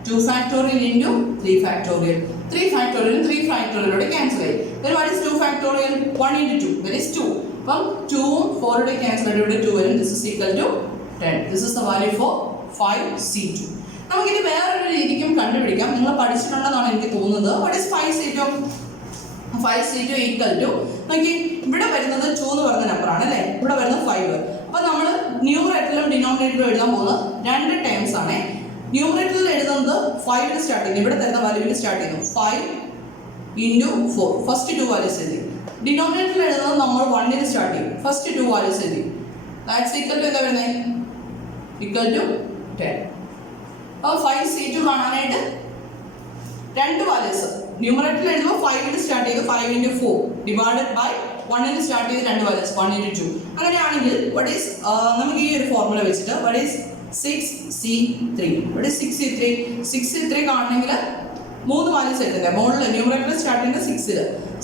2 factorial into 3 factorial. 3 factorial 3 factorial cancel ആയി. Then what is 2 factorial? 1 into 2, that is 2. അപ്പം 2 4 cancel ആയിട്ട് 2 വരും. This is equal to 10. This is the value for 5C2. നമുക്കിത് വേറൊരു രീതിക്കും കണ്ടുപിടിക്കാം. നിങ്ങൾ പഠിച്ചിട്ടുണ്ടെന്നാണ് എനിക്ക് തോന്നുന്നത്. What is 5C2? 5C2 equal to, നോക്കി ഇവിടെ വരുന്നത് 2 എന്ന് പറയുന്ന നമ്പറാണ് അല്ലേ. ഇവിടെ വരുന്നത് 5. അപ്പോൾ നമ്മൾ ന്യൂമറേറ്ററിലും ഡിനോമിനേറ്ററിലും എഴുതാൻ പോകുന്നത് 2 ടേംസ് ആണ്. ന്യൂമറേറ്ററിൽ എഴുതുന്നത് 5 സ്റ്റാർട്ട് ചെയ്യുന്നു. ഇവിടെ തരുന്ന വാല്യൂവിൽ സ്റ്റാർട്ട് ചെയ്യുന്നു. 5 into 4 ഫസ്റ്റ് 2 വാല്യൂസ് എഴുതി. ഡിനോമിനേറ്ററിൽ എഴുതുന്നത് നമ്മൾ 1 സ്റ്റാർട്ട് ചെയ്യും. ഫസ്റ്റ് 2 വാല്യൂസ് എഴുതി. ദാറ്റ്സ് ഈക്വൽ ടു എന്താ വരുന്നത്? Equal to 10. അപ്പോൾ 5C2 കാണാനായിട്ട് 2 വാല്യൂസ് ന്യൂമറേറ്ററിൽ എഴുതുമ്പോൾ 5 സ്റ്റാർട്ട് ചെയ്തു. 5 into 4 ഡിവൈഡഡ് ബൈ 1 സ്റ്റാർട്ട് ചെയ്ത് 2 വാല്യൂസ് 1 into 2. അങ്ങനെയാണെങ്കിൽ what is നമുക്ക് ഈ ഒരു ഫോർമുല വെച്ചിട്ട് what is 6C3. ഇവിടെ 6C3 6C3 കാണണമെങ്കിൽ 3 വാല്യൂസ് എഴുതുന്നത്. മുകളിൽ ന്യൂമറേറ്റർ സ്റ്റാർട്ട് ചെയ്യുന്നത് 6ൽ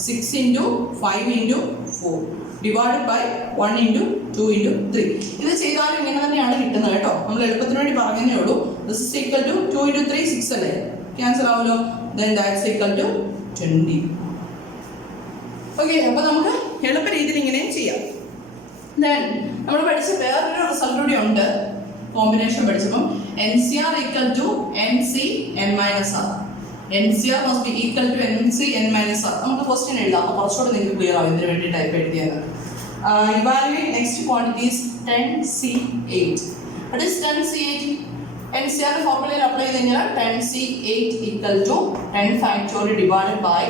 6 into 5 into 4 by by 1 into 2 into 3. ഇത് ചെയ്താലും ഇങ്ങനെ തന്നെയാണ് കിട്ടുന്നത് കേട്ടോ. നമ്മൾ എളുപ്പത്തിന് വേണ്ടി പറഞ്ഞതേ ഉള്ളൂ. This is equal to 2 into 3 6 അല്ലേ, ക്യാൻസൽ ആവുമല്ലോ. Then that's equal to 20. Okay, അപ്പോൾ നമുക്ക് എളുപ്പ രീതിയിൽ ഇങ്ങനെയും ചെയ്യാം. ദെൻ നമ്മൾ പഠിച്ച വേറൊരു റിസൾട്ട് കൂടി ഉണ്ട്. കോമ്പിനേഷൻ പഠിച്ചപ്പോൾ NCR equal to NC n minus r. NCR must be equal to NC n minus r. നമുക്ക് ക്വസ്റ്റ്യൻ എഴുതാം, അപ്പോൾ കുറച്ചുകൂടെ നിങ്ങൾക്ക് ക്ലിയർ ആവും ഇതിന് വേണ്ടി ടൈപ്പ് എഴുതിയത്. Evaluate next quantities 10C8. What is 10C8? NCR ഫോർമുലയിൽ അപ്ലൈ ചെയ്ത് കഴിഞ്ഞാൽ 10C8 equal to 10 factorial divided by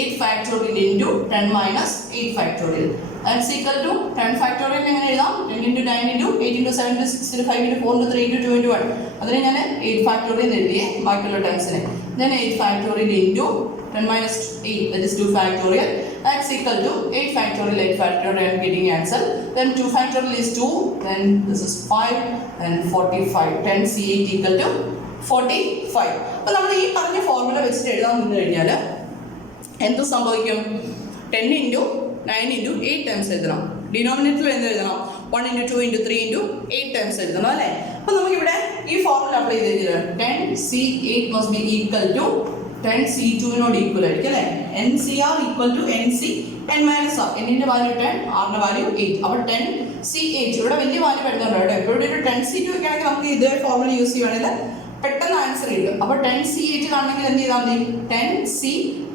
8 factorial into 10 minus 8 factorial. That's equal to 10 factorial എങ്ങനെ എഴുതാം? 10 into 9 into 8 into 7 into 6 into 5 into 4 into 3 into 2 into 1. അതിന് ഞാൻ 8 ഫാക്ടോറിയൽ എഴുതിയേ ബാക്കിയുള്ള ടൈംസിനെ. Then 8 factorial into 10 minus 8, that is 2 factorial. That's equal to 8 factorial, 8 factorial. I am getting answer. Then 2 factorial is 2. Then this is 5 and 45. 10C8 equal to 45. അപ്പോൾ നമ്മൾ ഈ പറഞ്ഞ ഫോർമുല വെച്ചിട്ട് എഴുതാൻ നിന്ന് കഴിഞ്ഞാൽ എന്ത് സംഭവിക്കും? 10 into 9 into 8 ടൈംസ് എഴുതണം. ഡിനോമിനേറ്ററിൽ എന്ത് എഴുതണം? 1 into 2 into 3 into 8 ടൈംസ് എഴുതണം അല്ലേ? അപ്പോൾ നമുക്കിവിടെ ഈ ഫോർമുല അപ്ലൈ ചെയ്തിട്ട് 10C8 must be equal to 10C2നോട് ഈക്വൽ ആയിരിക്കും അല്ലേ? NCR equal to NC n minus r. എന്നിന്റെ വാല്യൂ 10, ആറിന്റെ വാല്യൂ 8. അപ്പോൾ 10C8 ഇവിടെ വലിയ വാല്യൂ വരുന്നുണ്ട് കേട്ടോ. ഇപ്പോൾ ഇവിടെ ഒരു 10C2 ഒക്കെ ആണെങ്കിൽ നമുക്ക് ഇതേ ഫോർമുല യൂസ് ചെയ്യുവാണെങ്കിൽ പെട്ടെന്ന് ആൻസർ കിട്ടും. അപ്പോൾ 10C8 കാണണമെങ്കിൽ എന്ത് ചെയ്താൽ മതി? 10C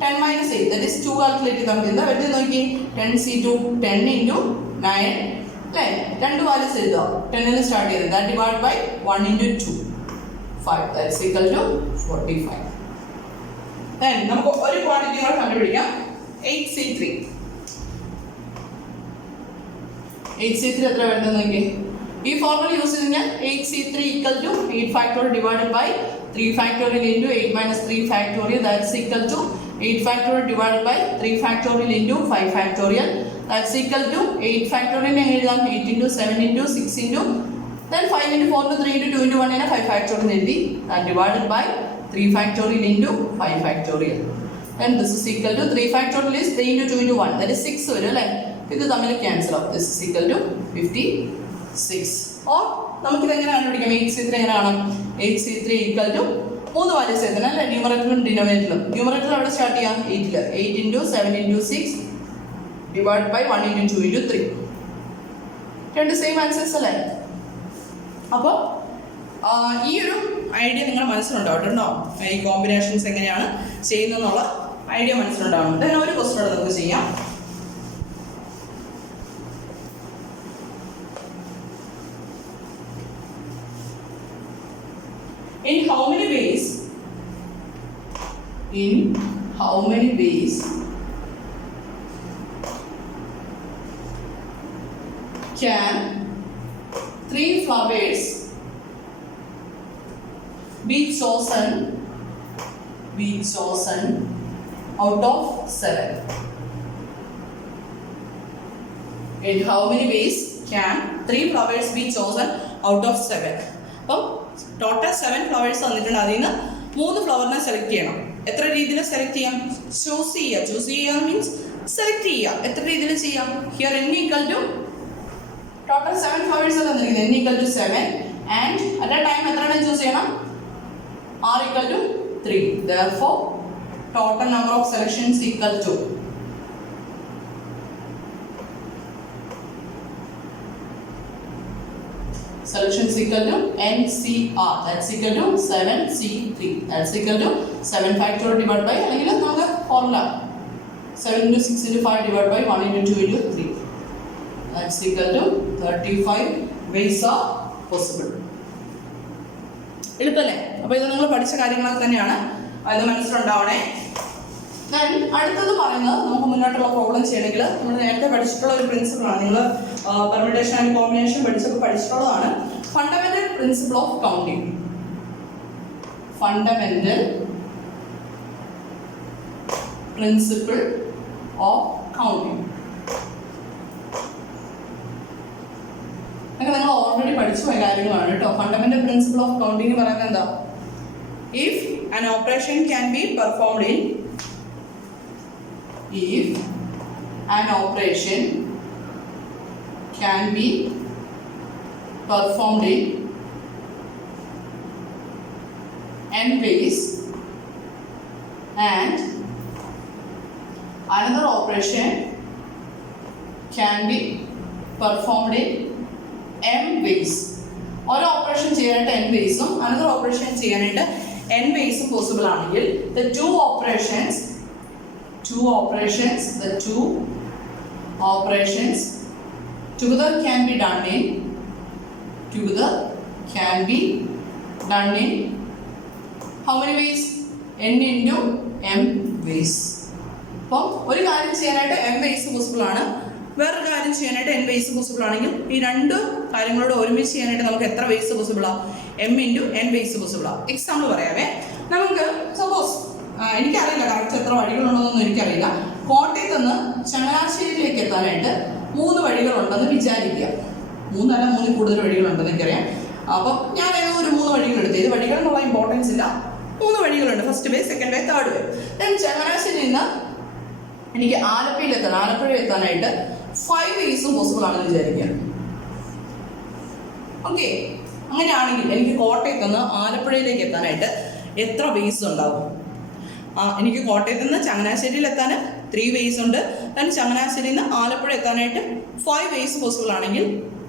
10 minus 8, that is 2 calculate ചെയ്താൽ മതി. എന്താ പറ്റും നോക്കി? 10C2 10 into 9 അല്ലേ? 2 വാല്യൂസ് എഴുതുക. 10ൽ സ്റ്റാർട്ട് ചെയ്തത്. That divide by 1 into 2 5, that's equal to 45. Then നമുക്ക് ഒരു ക്വാണ്ടിറ്റി കൂടെ കണ്ടുപിടിക്കാം. 8C3 എത്ര വരുന്നത് നോക്കി? ഈ ഫോർമുല യൂസ് ചെയ്ത് കഴിഞ്ഞാൽ 8C3 equal to 8 factorial divided by 3 factorial into 8 minus 3 factorial, that's equal to 8 factorial divided by 3 factorial into 5 factorial, that's equal to 8 factorial എഴുതാം. 8 into 7 into 6 into then 5 into 4 into 3 into 2 into 1 and 5 factorial എഴുതി. That divided by 3 factorial into 5 factorial. And this is equal to 3 factorial is 3 into 2 into 1, that is 6 വരും അല്ലേ? ഇത് തമ്മിൽ ക്യാൻസൽ ആവും. This is equal to 56. Or നമുക്കിത് എങ്ങനെ കണ്ടുപിടിക്കാം? 8C3 എങ്ങനെ കാണാം? 8C3 equal to 3 വാല്യൂസ് എഴുതണം അല്ലേ? ന്യൂമറേറ്ററിലും ഡിനോമിനേറ്ററിലും. ന്യൂമറേറ്ററിൽ അവിടെ സ്റ്റാർട്ട് ചെയ്യാം 8ൽ 8 into 7 into 6 divided by 1 into 2 into 3. രണ്ട് സെയിം ആൻസേഴ്സ് അല്ലേ? അപ്പോൾ ഈ ഒരു ഐഡിയ നിങ്ങളുടെ മനസ്സിലുണ്ടാവട്ടോ. ഈ കോമ്പിനേഷൻസ് എങ്ങനെയാണ് ചെയ്യുന്നതെന്നുള്ള ഐഡിയ മനസ്സിലുണ്ടാവണം. then ഒരു ക്വസ്റ്റ്യൻ നമുക്ക് ചെയ്യാം. In how many ways can 3 flowers be chosen out of 7? In how many ways can 3 flowers be chosen out of 7? അപ്പം ടോട്ടൽ 7 ഫ്ലവേഴ്സ് തന്നിട്ടുണ്ട്. അതിൽ നിന്ന് 3 ഫ്ലവറിനെ സെലക്ട് ചെയ്യണം. എത്ര രീതിയിൽ സെലക്ട് ചെയ്യാം? ചൂസ് ചെയ്യുക മീൻസ് സെലക്ട് ചെയ്യുക. എത്ര രീതിയിൽ ചെയ്യാം? Here n equal to total 7 flowers തന്നിരിക്കുന്നത്. n equal to 7 and at a time എത്ര എണ്ണം ചൂസ് ചെയ്യണം? r equal to 3. therefore total number of selections equal to selections equal to NCR, that's equal to 7C3, that's equal to 7 factorial divided by അല്ലെങ്കിൽ നമുക്ക് formula 7 into 6 into 5 divided by 1 into 2 into 3, that's equal to 35 ways are possible. എളുപ്പല്ലേ? അപ്പോൾ ഇത് നിങ്ങൾ പഠിച്ച കാര്യങ്ങളൊക്കെ തന്നെയാണ്. അത് മനസ്സിലുണ്ടാവണേ. ദെൻ അടുത്തത് പറയുന്നത് നമുക്ക് മുന്നോട്ടുള്ള പ്രോബ്ലം ചെയ്യണമെങ്കിൽ നമ്മൾ നേരത്തെ പഠിച്ചിട്ടുള്ള ഒരു പ്രിൻസിപ്പിളാണ്. നിങ്ങൾ പെർമ്യൂട്ടേഷൻ ആൻഡ് കോമ്പിനേഷൻ പഠിച്ചിട്ടുള്ളതാണ്. Fundamental principle of counting. Fundamental principle of counting. അതൊക്കെ നിങ്ങൾ ഓൾറെഡി പഠിച്ചു പോയ കാര്യങ്ങളാണ് കേട്ടോ. ഫണ്ടമെന്റൽ പ്രിൻസിപ്പിൾ ഓഫ് കൗണ്ടിങ് പറയുന്നത് എന്താ? If an operation can be performed in if an operation can be performed in n ways and another operation can be performed in m ways. ഒരു ഓപ്പറേഷൻ ചെയ്യാനായിട്ട് n waysഉം another operation ചെയ്യാനായിട്ട് n waysഉം പോസിബിൾ ആണെങ്കിൽ the two operations together can be done in how many ways? n into m ways. അപ്പോൾ ഒരു കാര്യം ചെയ്യാനായിട്ട് m ways പോസിബിൾ ആണ്, വേറൊരു കാര്യം ചെയ്യാനായിട്ട് n ways പോസിബിൾ ആണെങ്കിൽ ഈ രണ്ട് കാര്യങ്ങളോട് ഒരുമിച്ച് ചെയ്യാനായിട്ട് നമുക്ക് എത്ര ways പോസിബിളാ? m into n ways പോസിബിളാ. എക്സാമ്പിൾ പറയാവേ. നമുക്ക് സപ്പോസ് എനിക്കറിയില്ല കറക്റ്റ് എത്ര വഴികളുണ്ടെന്നൊന്നും എനിക്കറിയില്ല. കോട്ടയത്ത് നിന്ന് ചങ്ങനാശ്ശേരിയിലേക്ക് എത്താനായിട്ട് 3 വഴികളുണ്ടെന്ന് വിചാരിക്കുക. 3 കൂടുതൽ വഴികളുണ്ടെന്ന് എനിക്കറിയാം. അപ്പം ഞാൻ ഏതോ ഒരു 3 വഴികൾ എടുത്തു. ഇത് വഴികൾ എന്നുള്ള ഇമ്പോർട്ടൻസ് ഇല്ല, 3 വഴികളുണ്ട്. First way, second way, third way. Then ചങ്ങനാശ്ശേരിയിൽ നിന്ന് എനിക്ക് ആലപ്പുഴയിൽ എത്താനായിട്ട് 5 വേസും പോസിബിൾ ആണെന്ന് വിചാരിക്കുക. ഓക്കെ, അങ്ങനെയാണെങ്കിൽ എനിക്ക് കോട്ടയത്ത് നിന്ന് ആലപ്പുഴയിലേക്ക് എത്താനായിട്ട് എത്ര വേസ് ഉണ്ടാവും? എനിക്ക് കോട്ടയത്ത് നിന്ന് ചങ്ങനാശ്ശേരിയിൽ എത്താൻ 3 വേസ് ഉണ്ട്. ദെൻ ചങ്ങനാശ്ശേരിയിൽ നിന്ന് ആലപ്പുഴ എത്താനായിട്ട് 5 വേസ് പോസിബിൾ ആണെങ്കിൽ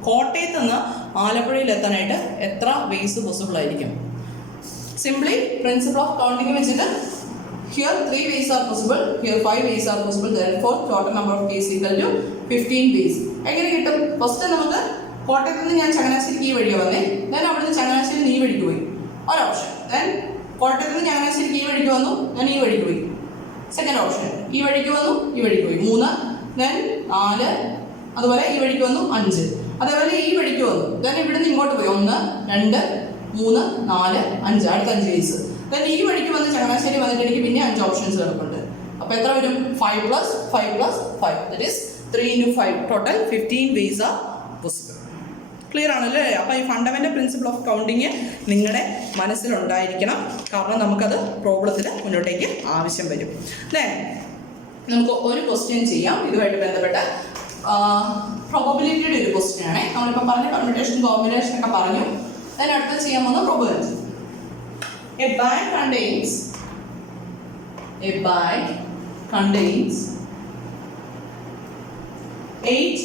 കോട്ടയത്ത് നിന്ന് ആലപ്പുഴയിൽ എത്താനായിട്ട് എത്ര വേസ് പോസിബിൾ ആയിരിക്കും? സിംപ്ലി പ്രിൻസിപ്പിൾ ഓഫ് കൗണ്ടിങ് വെച്ചിട്ട് here 3 ways are possible, here 5 ways are possible, therefore total number of ways equal to 15 ways. എങ്ങനെ കിട്ടും? ഫസ്റ്റ് നമുക്ക് കോട്ടയത്ത് നിന്ന് ഞാൻ ചങ്ങനാശ്ശേരിക്ക് ഈ വഴിയാണ് വന്നേ. ദെൻ അവിടുന്ന് ചങ്ങനാശ്ശേരി ഈ വഴിക്ക് പോയി, ഒരു ഓപ്ഷൻ. ദെൻ കോട്ടയത്ത് നിന്ന് ചങ്ങനാശ്ശേരിക്ക് ഈ വഴിക്ക് വന്നു, ഞാൻ ഈ വഴിക്ക് പോയി, സെക്കൻഡ് ഓപ്ഷൻ. ഈ വഴിക്ക് വന്നു, ഈ വഴിക്ക് പോയി, 3. ദെൻ 4, അതുപോലെ ഈ വഴിക്ക് വന്നു 5, അതേപോലെ ഈ വഴിക്ക് വന്നു. ദെൻ ഇവിടുന്ന് ഇങ്ങോട്ട് പോയി 1, 2, 3, 4, 5, അടുത്ത 5 വേസ്. ദെൻ ഈ വഴിക്ക് വന്ന് ചങ്ങനാശ്ശേരി വന്നിട്ട് എനിക്ക് പിന്നെ 5 ഓപ്ഷൻസ് കിടപ്പുണ്ട്. അപ്പോൾ എത്ര വരും? 5 + 5 + 5, that is 3 × 5, total 15 vase are possible. Clear ആണല്ലേ? അപ്പോൾ ഈ ഫണ്ടമെന്റൽ പ്രിൻസിപ്പിൾ ഓഫ് കൗണ്ടിങ് നിങ്ങളുടെ മനസ്സിലുണ്ടായിരിക്കണം, കാരണം നമുക്കത് പ്രോബ്ലത്തിൽ മുന്നോട്ടേക്ക് ആവശ്യം വരും. ദെൻ നമുക്ക് ഒരു ക്വസ്റ്റ്യൻ ചെയ്യാം ഇതുമായിട്ട് ബന്ധപ്പെട്ട പ്രോബബിലിറ്റിയുടെ ഒരു ക്വസ്റ്റ്യൻ ആണ്. നമ്മളിപ്പോൾ പറഞ്ഞ പെർമ്യൂട്ടേഷൻ കോമ്പിനേഷൻ ഒക്കെ പറഞ്ഞു. അതിനടുത്ത് ചെയ്യാൻ പോകുന്ന probability. A bag contains 8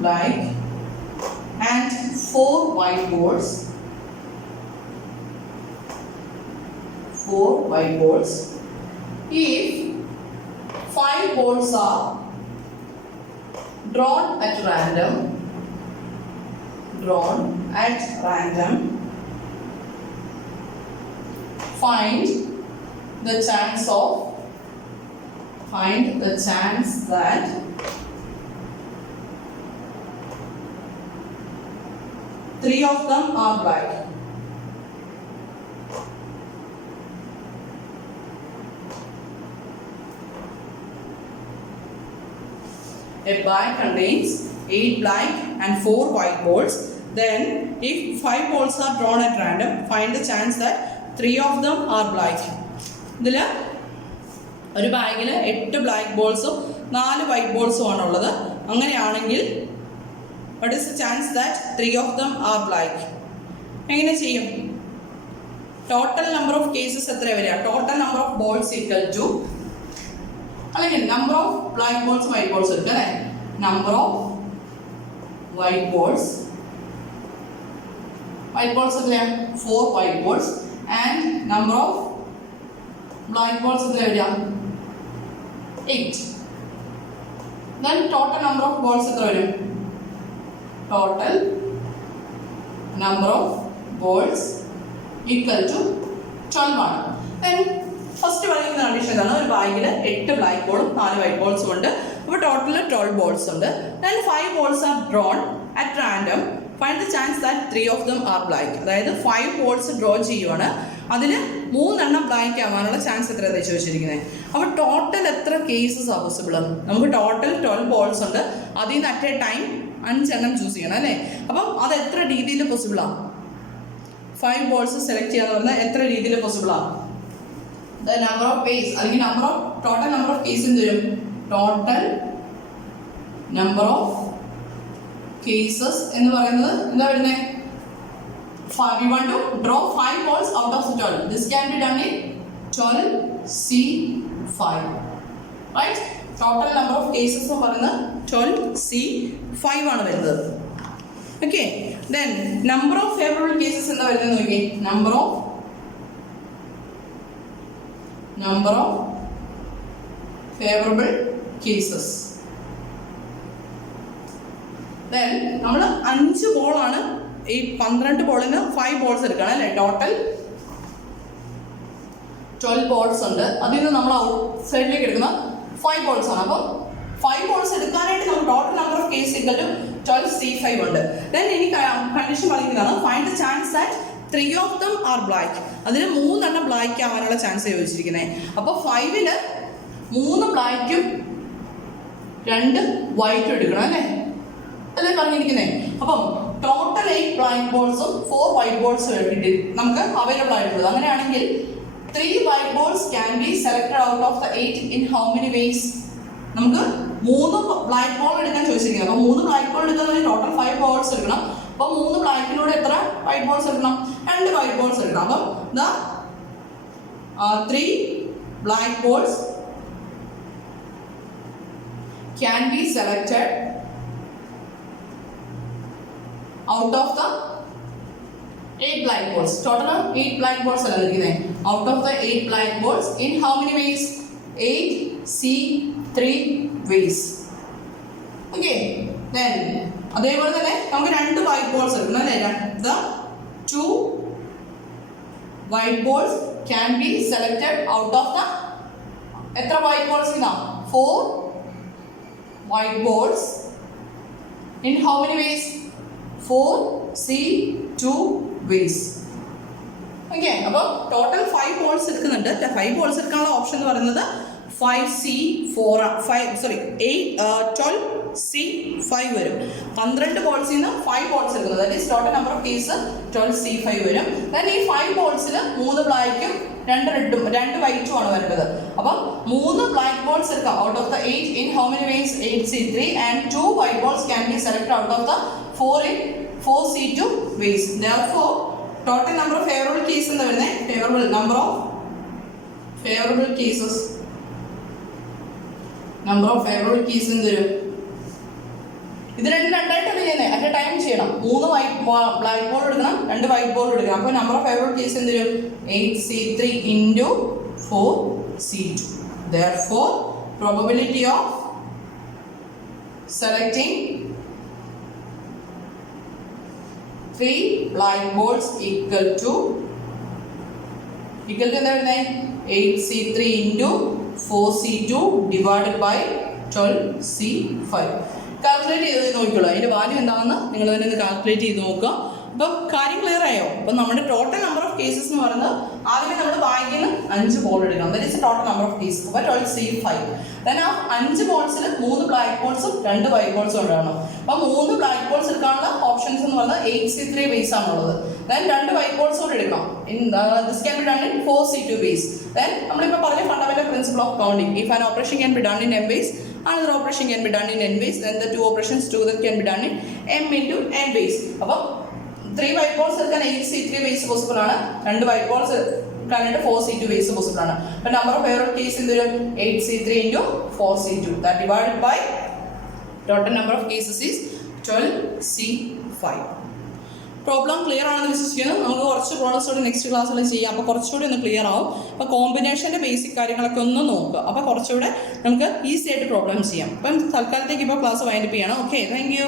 black and 4 white balls. 4 white balls. If 5 balls are drawn at random, find the chance that three of them are black. A bag contains 8 black and 4 white balls. Then if 5 balls are drawn at random, find the chance that 3 of them are black. ഇതിൽ ഒരു ബാഗിൽ 8 ബ്ലാക്ക് ബോൾസും 4 വൈറ്റ് ബോൾസും ആണുള്ളത്. അങ്ങനെയാണെങ്കിൽ what is the chance that 3 of them are black? എങ്ങനെ ചെയ്യും? ടോട്ടൽ നമ്പർ ഓഫ് കേസസ് എത്ര വരിക? Total number of balls equal to, അല്ലെങ്കിൽ number of black balls white balls എടുക്കുക അല്ലേ? നമ്പർ ഓഫ് വൈറ്റ് ബോൾസ് എത്രയാണ്? 4 white balls and number of black balls എത്ര വരിക? 8. then total number of balls എത്ര വരും? total number of balls equal to 12 ആണ്. then ഫസ്റ്റ് പറയുന്ന കണ്ടീഷൻ എന്താണ്? ഒരു ബാഗിൽ 8 ബ്ലാക്ക് ബോളും 4 വൈറ്റ് ബോൾസും ഉണ്ട്. അപ്പോൾ ടോട്ടൽ 12 ബോൾസ് ഉണ്ട്. then 5 balls are drawn at random. Find the chance that 3 of them are black. അതായത് 5 ബോൾസ് ഡ്രോ ചെയ്യുവാണ്, അതിൽ 3 എണ്ണം ബ്ലാക്ക് ആവാനുള്ള ചാൻസ് എത്രയാണ് ചോദിച്ചിരിക്കുന്നത്. അപ്പോൾ ടോട്ടൽ എത്ര കേസസ് ആണ് പോസിബിൾ? നമുക്ക് ടോട്ടൽ 12 ബോൾസ് ഉണ്ട്, അതിൽ നിന്ന് അറ്റ് എ ടൈം 5 ചൂസ് ചെയ്യണം അല്ലേ. അപ്പം അത് എത്ര രീതിയിൽ പോസിബിളാണ്? 5 ബോൾസ് സെലക്ട് ചെയ്യാന്ന് പറഞ്ഞാൽ എത്ര രീതിയിൽ പോസിബിളാണ്? ദ നമ്പർ ഓഫ് വേസ് അല്ലെങ്കിൽ ടോട്ടൽ നമ്പർ ഓഫ് കേസ് എന്ത് വരും? ടോട്ടൽ നമ്പർ ഓഫ് കേസസ് എന്ന് പറയുന്നത് എന്താ വരുന്നത്? We want to draw 5 balls out of the 12. This can be done in 12C5. Right? Total number of cases എന്ന് പറയുന്നത് 12C5 ആണ് വരുന്നത്. Okay. Then number of favorable cases എന്താ വരുന്നത് നോക്കിയേ. Number of favorable cases. Then നമ്മൾ 5 ബോളാണ് ഈ 12 ബോളിന് 5 ബോൾസ് എടുക്കണം അല്ലേ. ടോട്ടൽ 12 ബോൾസ് ഉണ്ട്. അതിൽ നിന്ന് നമ്മൾ ഔട്ട് സൈഡിലേക്ക് എടുക്കുന്ന 5 ബോൾസ് ആണ്. അപ്പം 5 ബോൾസ് എടുക്കാനായിട്ട് നമ്മൾ total number of case equal to 12C5 ഉണ്ട്. ദെൻ ഇനി കണ്ടീഷൻ പറയുന്നതാണ് find the chance that 3 of them are black. അതിന് 3 ബ്ലാക്ക് ആവാനുള്ള ചാൻസ് ചോദിച്ചിരിക്കുന്നത്. അപ്പോൾ 5ല് 3 ബ്ലാക്കും 2 വൈറ്റും എടുക്കണം അല്ലേ. അല്ലേ പറഞ്ഞിരിക്കുന്നത്. അപ്പം ടോട്ടൽ 8 ബ്ലാക്ക് ബോൾസും 4 വൈറ്റ് ബോൾസും വേണ്ടിയിട്ട് നമുക്ക് അവൈലബിൾ ആയിട്ടുള്ളത്. അങ്ങനെയാണെങ്കിൽ 3 white balls can be selected out of the 8 in how many vase? നമുക്ക് 3 ബ്ലാക്ക് ബോൾ എടുക്കാൻ ചോദിച്ചിരിക്കുന്നത്. അപ്പോൾ 3 ബ്ലാക്ക് ബോൾ എടുക്കാൻ വേണ്ടി ടോട്ടൽ 5 ബോൾസ് എടുക്കണം. അപ്പോൾ 3 ബ്ലാക്കിലൂടെ എത്ര വൈറ്റ് ബോൾസ് എടുക്കണം? 2 വൈറ്റ് ബോൾസ് എടുക്കണം. അപ്പം the 3 black balls can be selected out of the 8 black balls. Total 8 black balls are there. Out of the 8 black balls in how many ways? 8C3 ways. Okay. Then അതേപോലെ തന്നെ നമുക്ക് 2 white balls എടുക്കണം അല്ലേ. The 2 white balls can be selected out of the എത്ര white balls ഇതാ 4 white balls in how many ways? 4C2 ways. Okay. അപ്പോൾ ടോട്ടൽ 5 ബോൾസ് എടുക്കുന്നുണ്ട്. 5 ബോൾസ് എടുക്കാനുള്ള ഓപ്ഷൻ എന്ന് പറയുന്നത് 12C5 വരും. 12 ബോൾസിൽ നിന്ന് 5 ബോൾസ് എടുക്കുന്നത്. That is total number of case 12C5 വരും. ദെൻ ഈ 5 ബോൾസിൽ 3 ബ്ലാക്കും 2 റെഡും 2 വൈറ്റും ആണ് വരുന്നത്. അപ്പം 3 ബ്ലാക്ക് ബോൾസ് എടുക്കാം out of the 8 in how many vase? 8C3 and 2 white balls can be selected out of the 4 in 4C2 ways. Therefore, total number of favorable cases എന്ന് വരുന്നത് number of favorable cases എന്ത് വരും? ഇത് രണ്ടായിട്ടല്ലേ ചെയ്യുന്നത്. അറ്റ് എ ടൈം ചെയ്യണം. 3 ബ്ലാക്ക് ബോൾ എടുക്കണം, 2 വൈറ്റ് ബോൾ എടുക്കണം. അപ്പോൾ നമ്പർ ഓഫ് ഫേവറബിൾ കേസ് എന്ത് വരും? 8C3 into 4C2. Therefore, probability of selecting 3 black balls equal to എന്താ വരുന്നത്? 8C3 into 4C2 divided by 12C5. Calculate ചെയ്ത് നോക്കിക്കോളൂ. അതിൻ്റെ വാല്യൂ എന്താണെന്ന് നിങ്ങൾ തന്നെ ഒന്ന് കാൽക്കുലേറ്റ് ചെയ്ത് നോക്കുക. അപ്പം കാര്യം ക്ലിയർ ആയോ? അപ്പം നമ്മുടെ ടോട്ടൽ നമ്പർ ഓഫ് കേസസ് എന്ന് പറയുന്നത് ആദ്യമേ നമ്മൾ വായിക്കുന്ന 5 ബോൾ എടുക്കണം. That is total number of cases. അപ്പോൾ 12C5. ദെൻ ആ 5 ബോൾസിൽ 3 ബ്ലാക്ക് ബോൾസും 2 വൈറ്റ് ബോൾസും ഉണ്ടാവണം. അപ്പോൾ 3 ബ്ലാക്ക് ബോൾസ് എടുക്കാനുള്ള ഓപ്ഷൻസ് എന്ന് പറയുന്നത് 8C3 ബേസ് ആണുള്ളത്. ദെൻ 2 വൈറ്റ് ബോൾസ് കൂടെ എടുക്കണം. This can be done in 4C2 base. Then നമ്മളിപ്പോൾ പറഞ്ഞ fundamental principle of counting. If an operation can be done in M base, another operation can be done in N base, then the 2 operations together can be done in M into N base. അപ്പോൾ 3 വൈറ്റ് ബോൾസ് എടുക്കാൻ 8C3 ബേസ് പോസിബിൾ ആണ്. 2 വൈറ്റ് ബോൾസ് എടുക്കാനായിട്ട് 4C2 ബേസ് പോസിബിൾ ആണ്. അപ്പോൾ നമ്പർ ഓഫ് ഫേവറബിൾ കേസ് എന്ത് വരും? 8C3 into 4C2. That divided by total number of cases is 12C5. Problem clear ആണെന്ന് വിശ്വസിക്കുന്നു. നമുക്ക് കുറച്ച് പ്രോബ്ലംസ് കൂടി നെക്സ്റ്റ് ക്ലാസ്സിൽ ചെയ്യാം. അപ്പോൾ കുറച്ചുകൂടി ഒന്ന് ക്ലിയർ ആവും. അപ്പോൾ കോമ്പിനേഷൻ്റെ ബേസിക് കാര്യങ്ങളൊക്കെ ഒന്ന് നോക്കുക. അപ്പോൾ കുറച്ചുകൂടെ നമുക്ക് ഈസി ആയിട്ട് പ്രോബ്ലം ചെയ്യാം. അപ്പം തൽക്കാലത്തേക്ക് ഇപ്പോൾ ക്ലാസ് വൈൻഡപ്പ് ചെയ്യണം. Okay, thank you.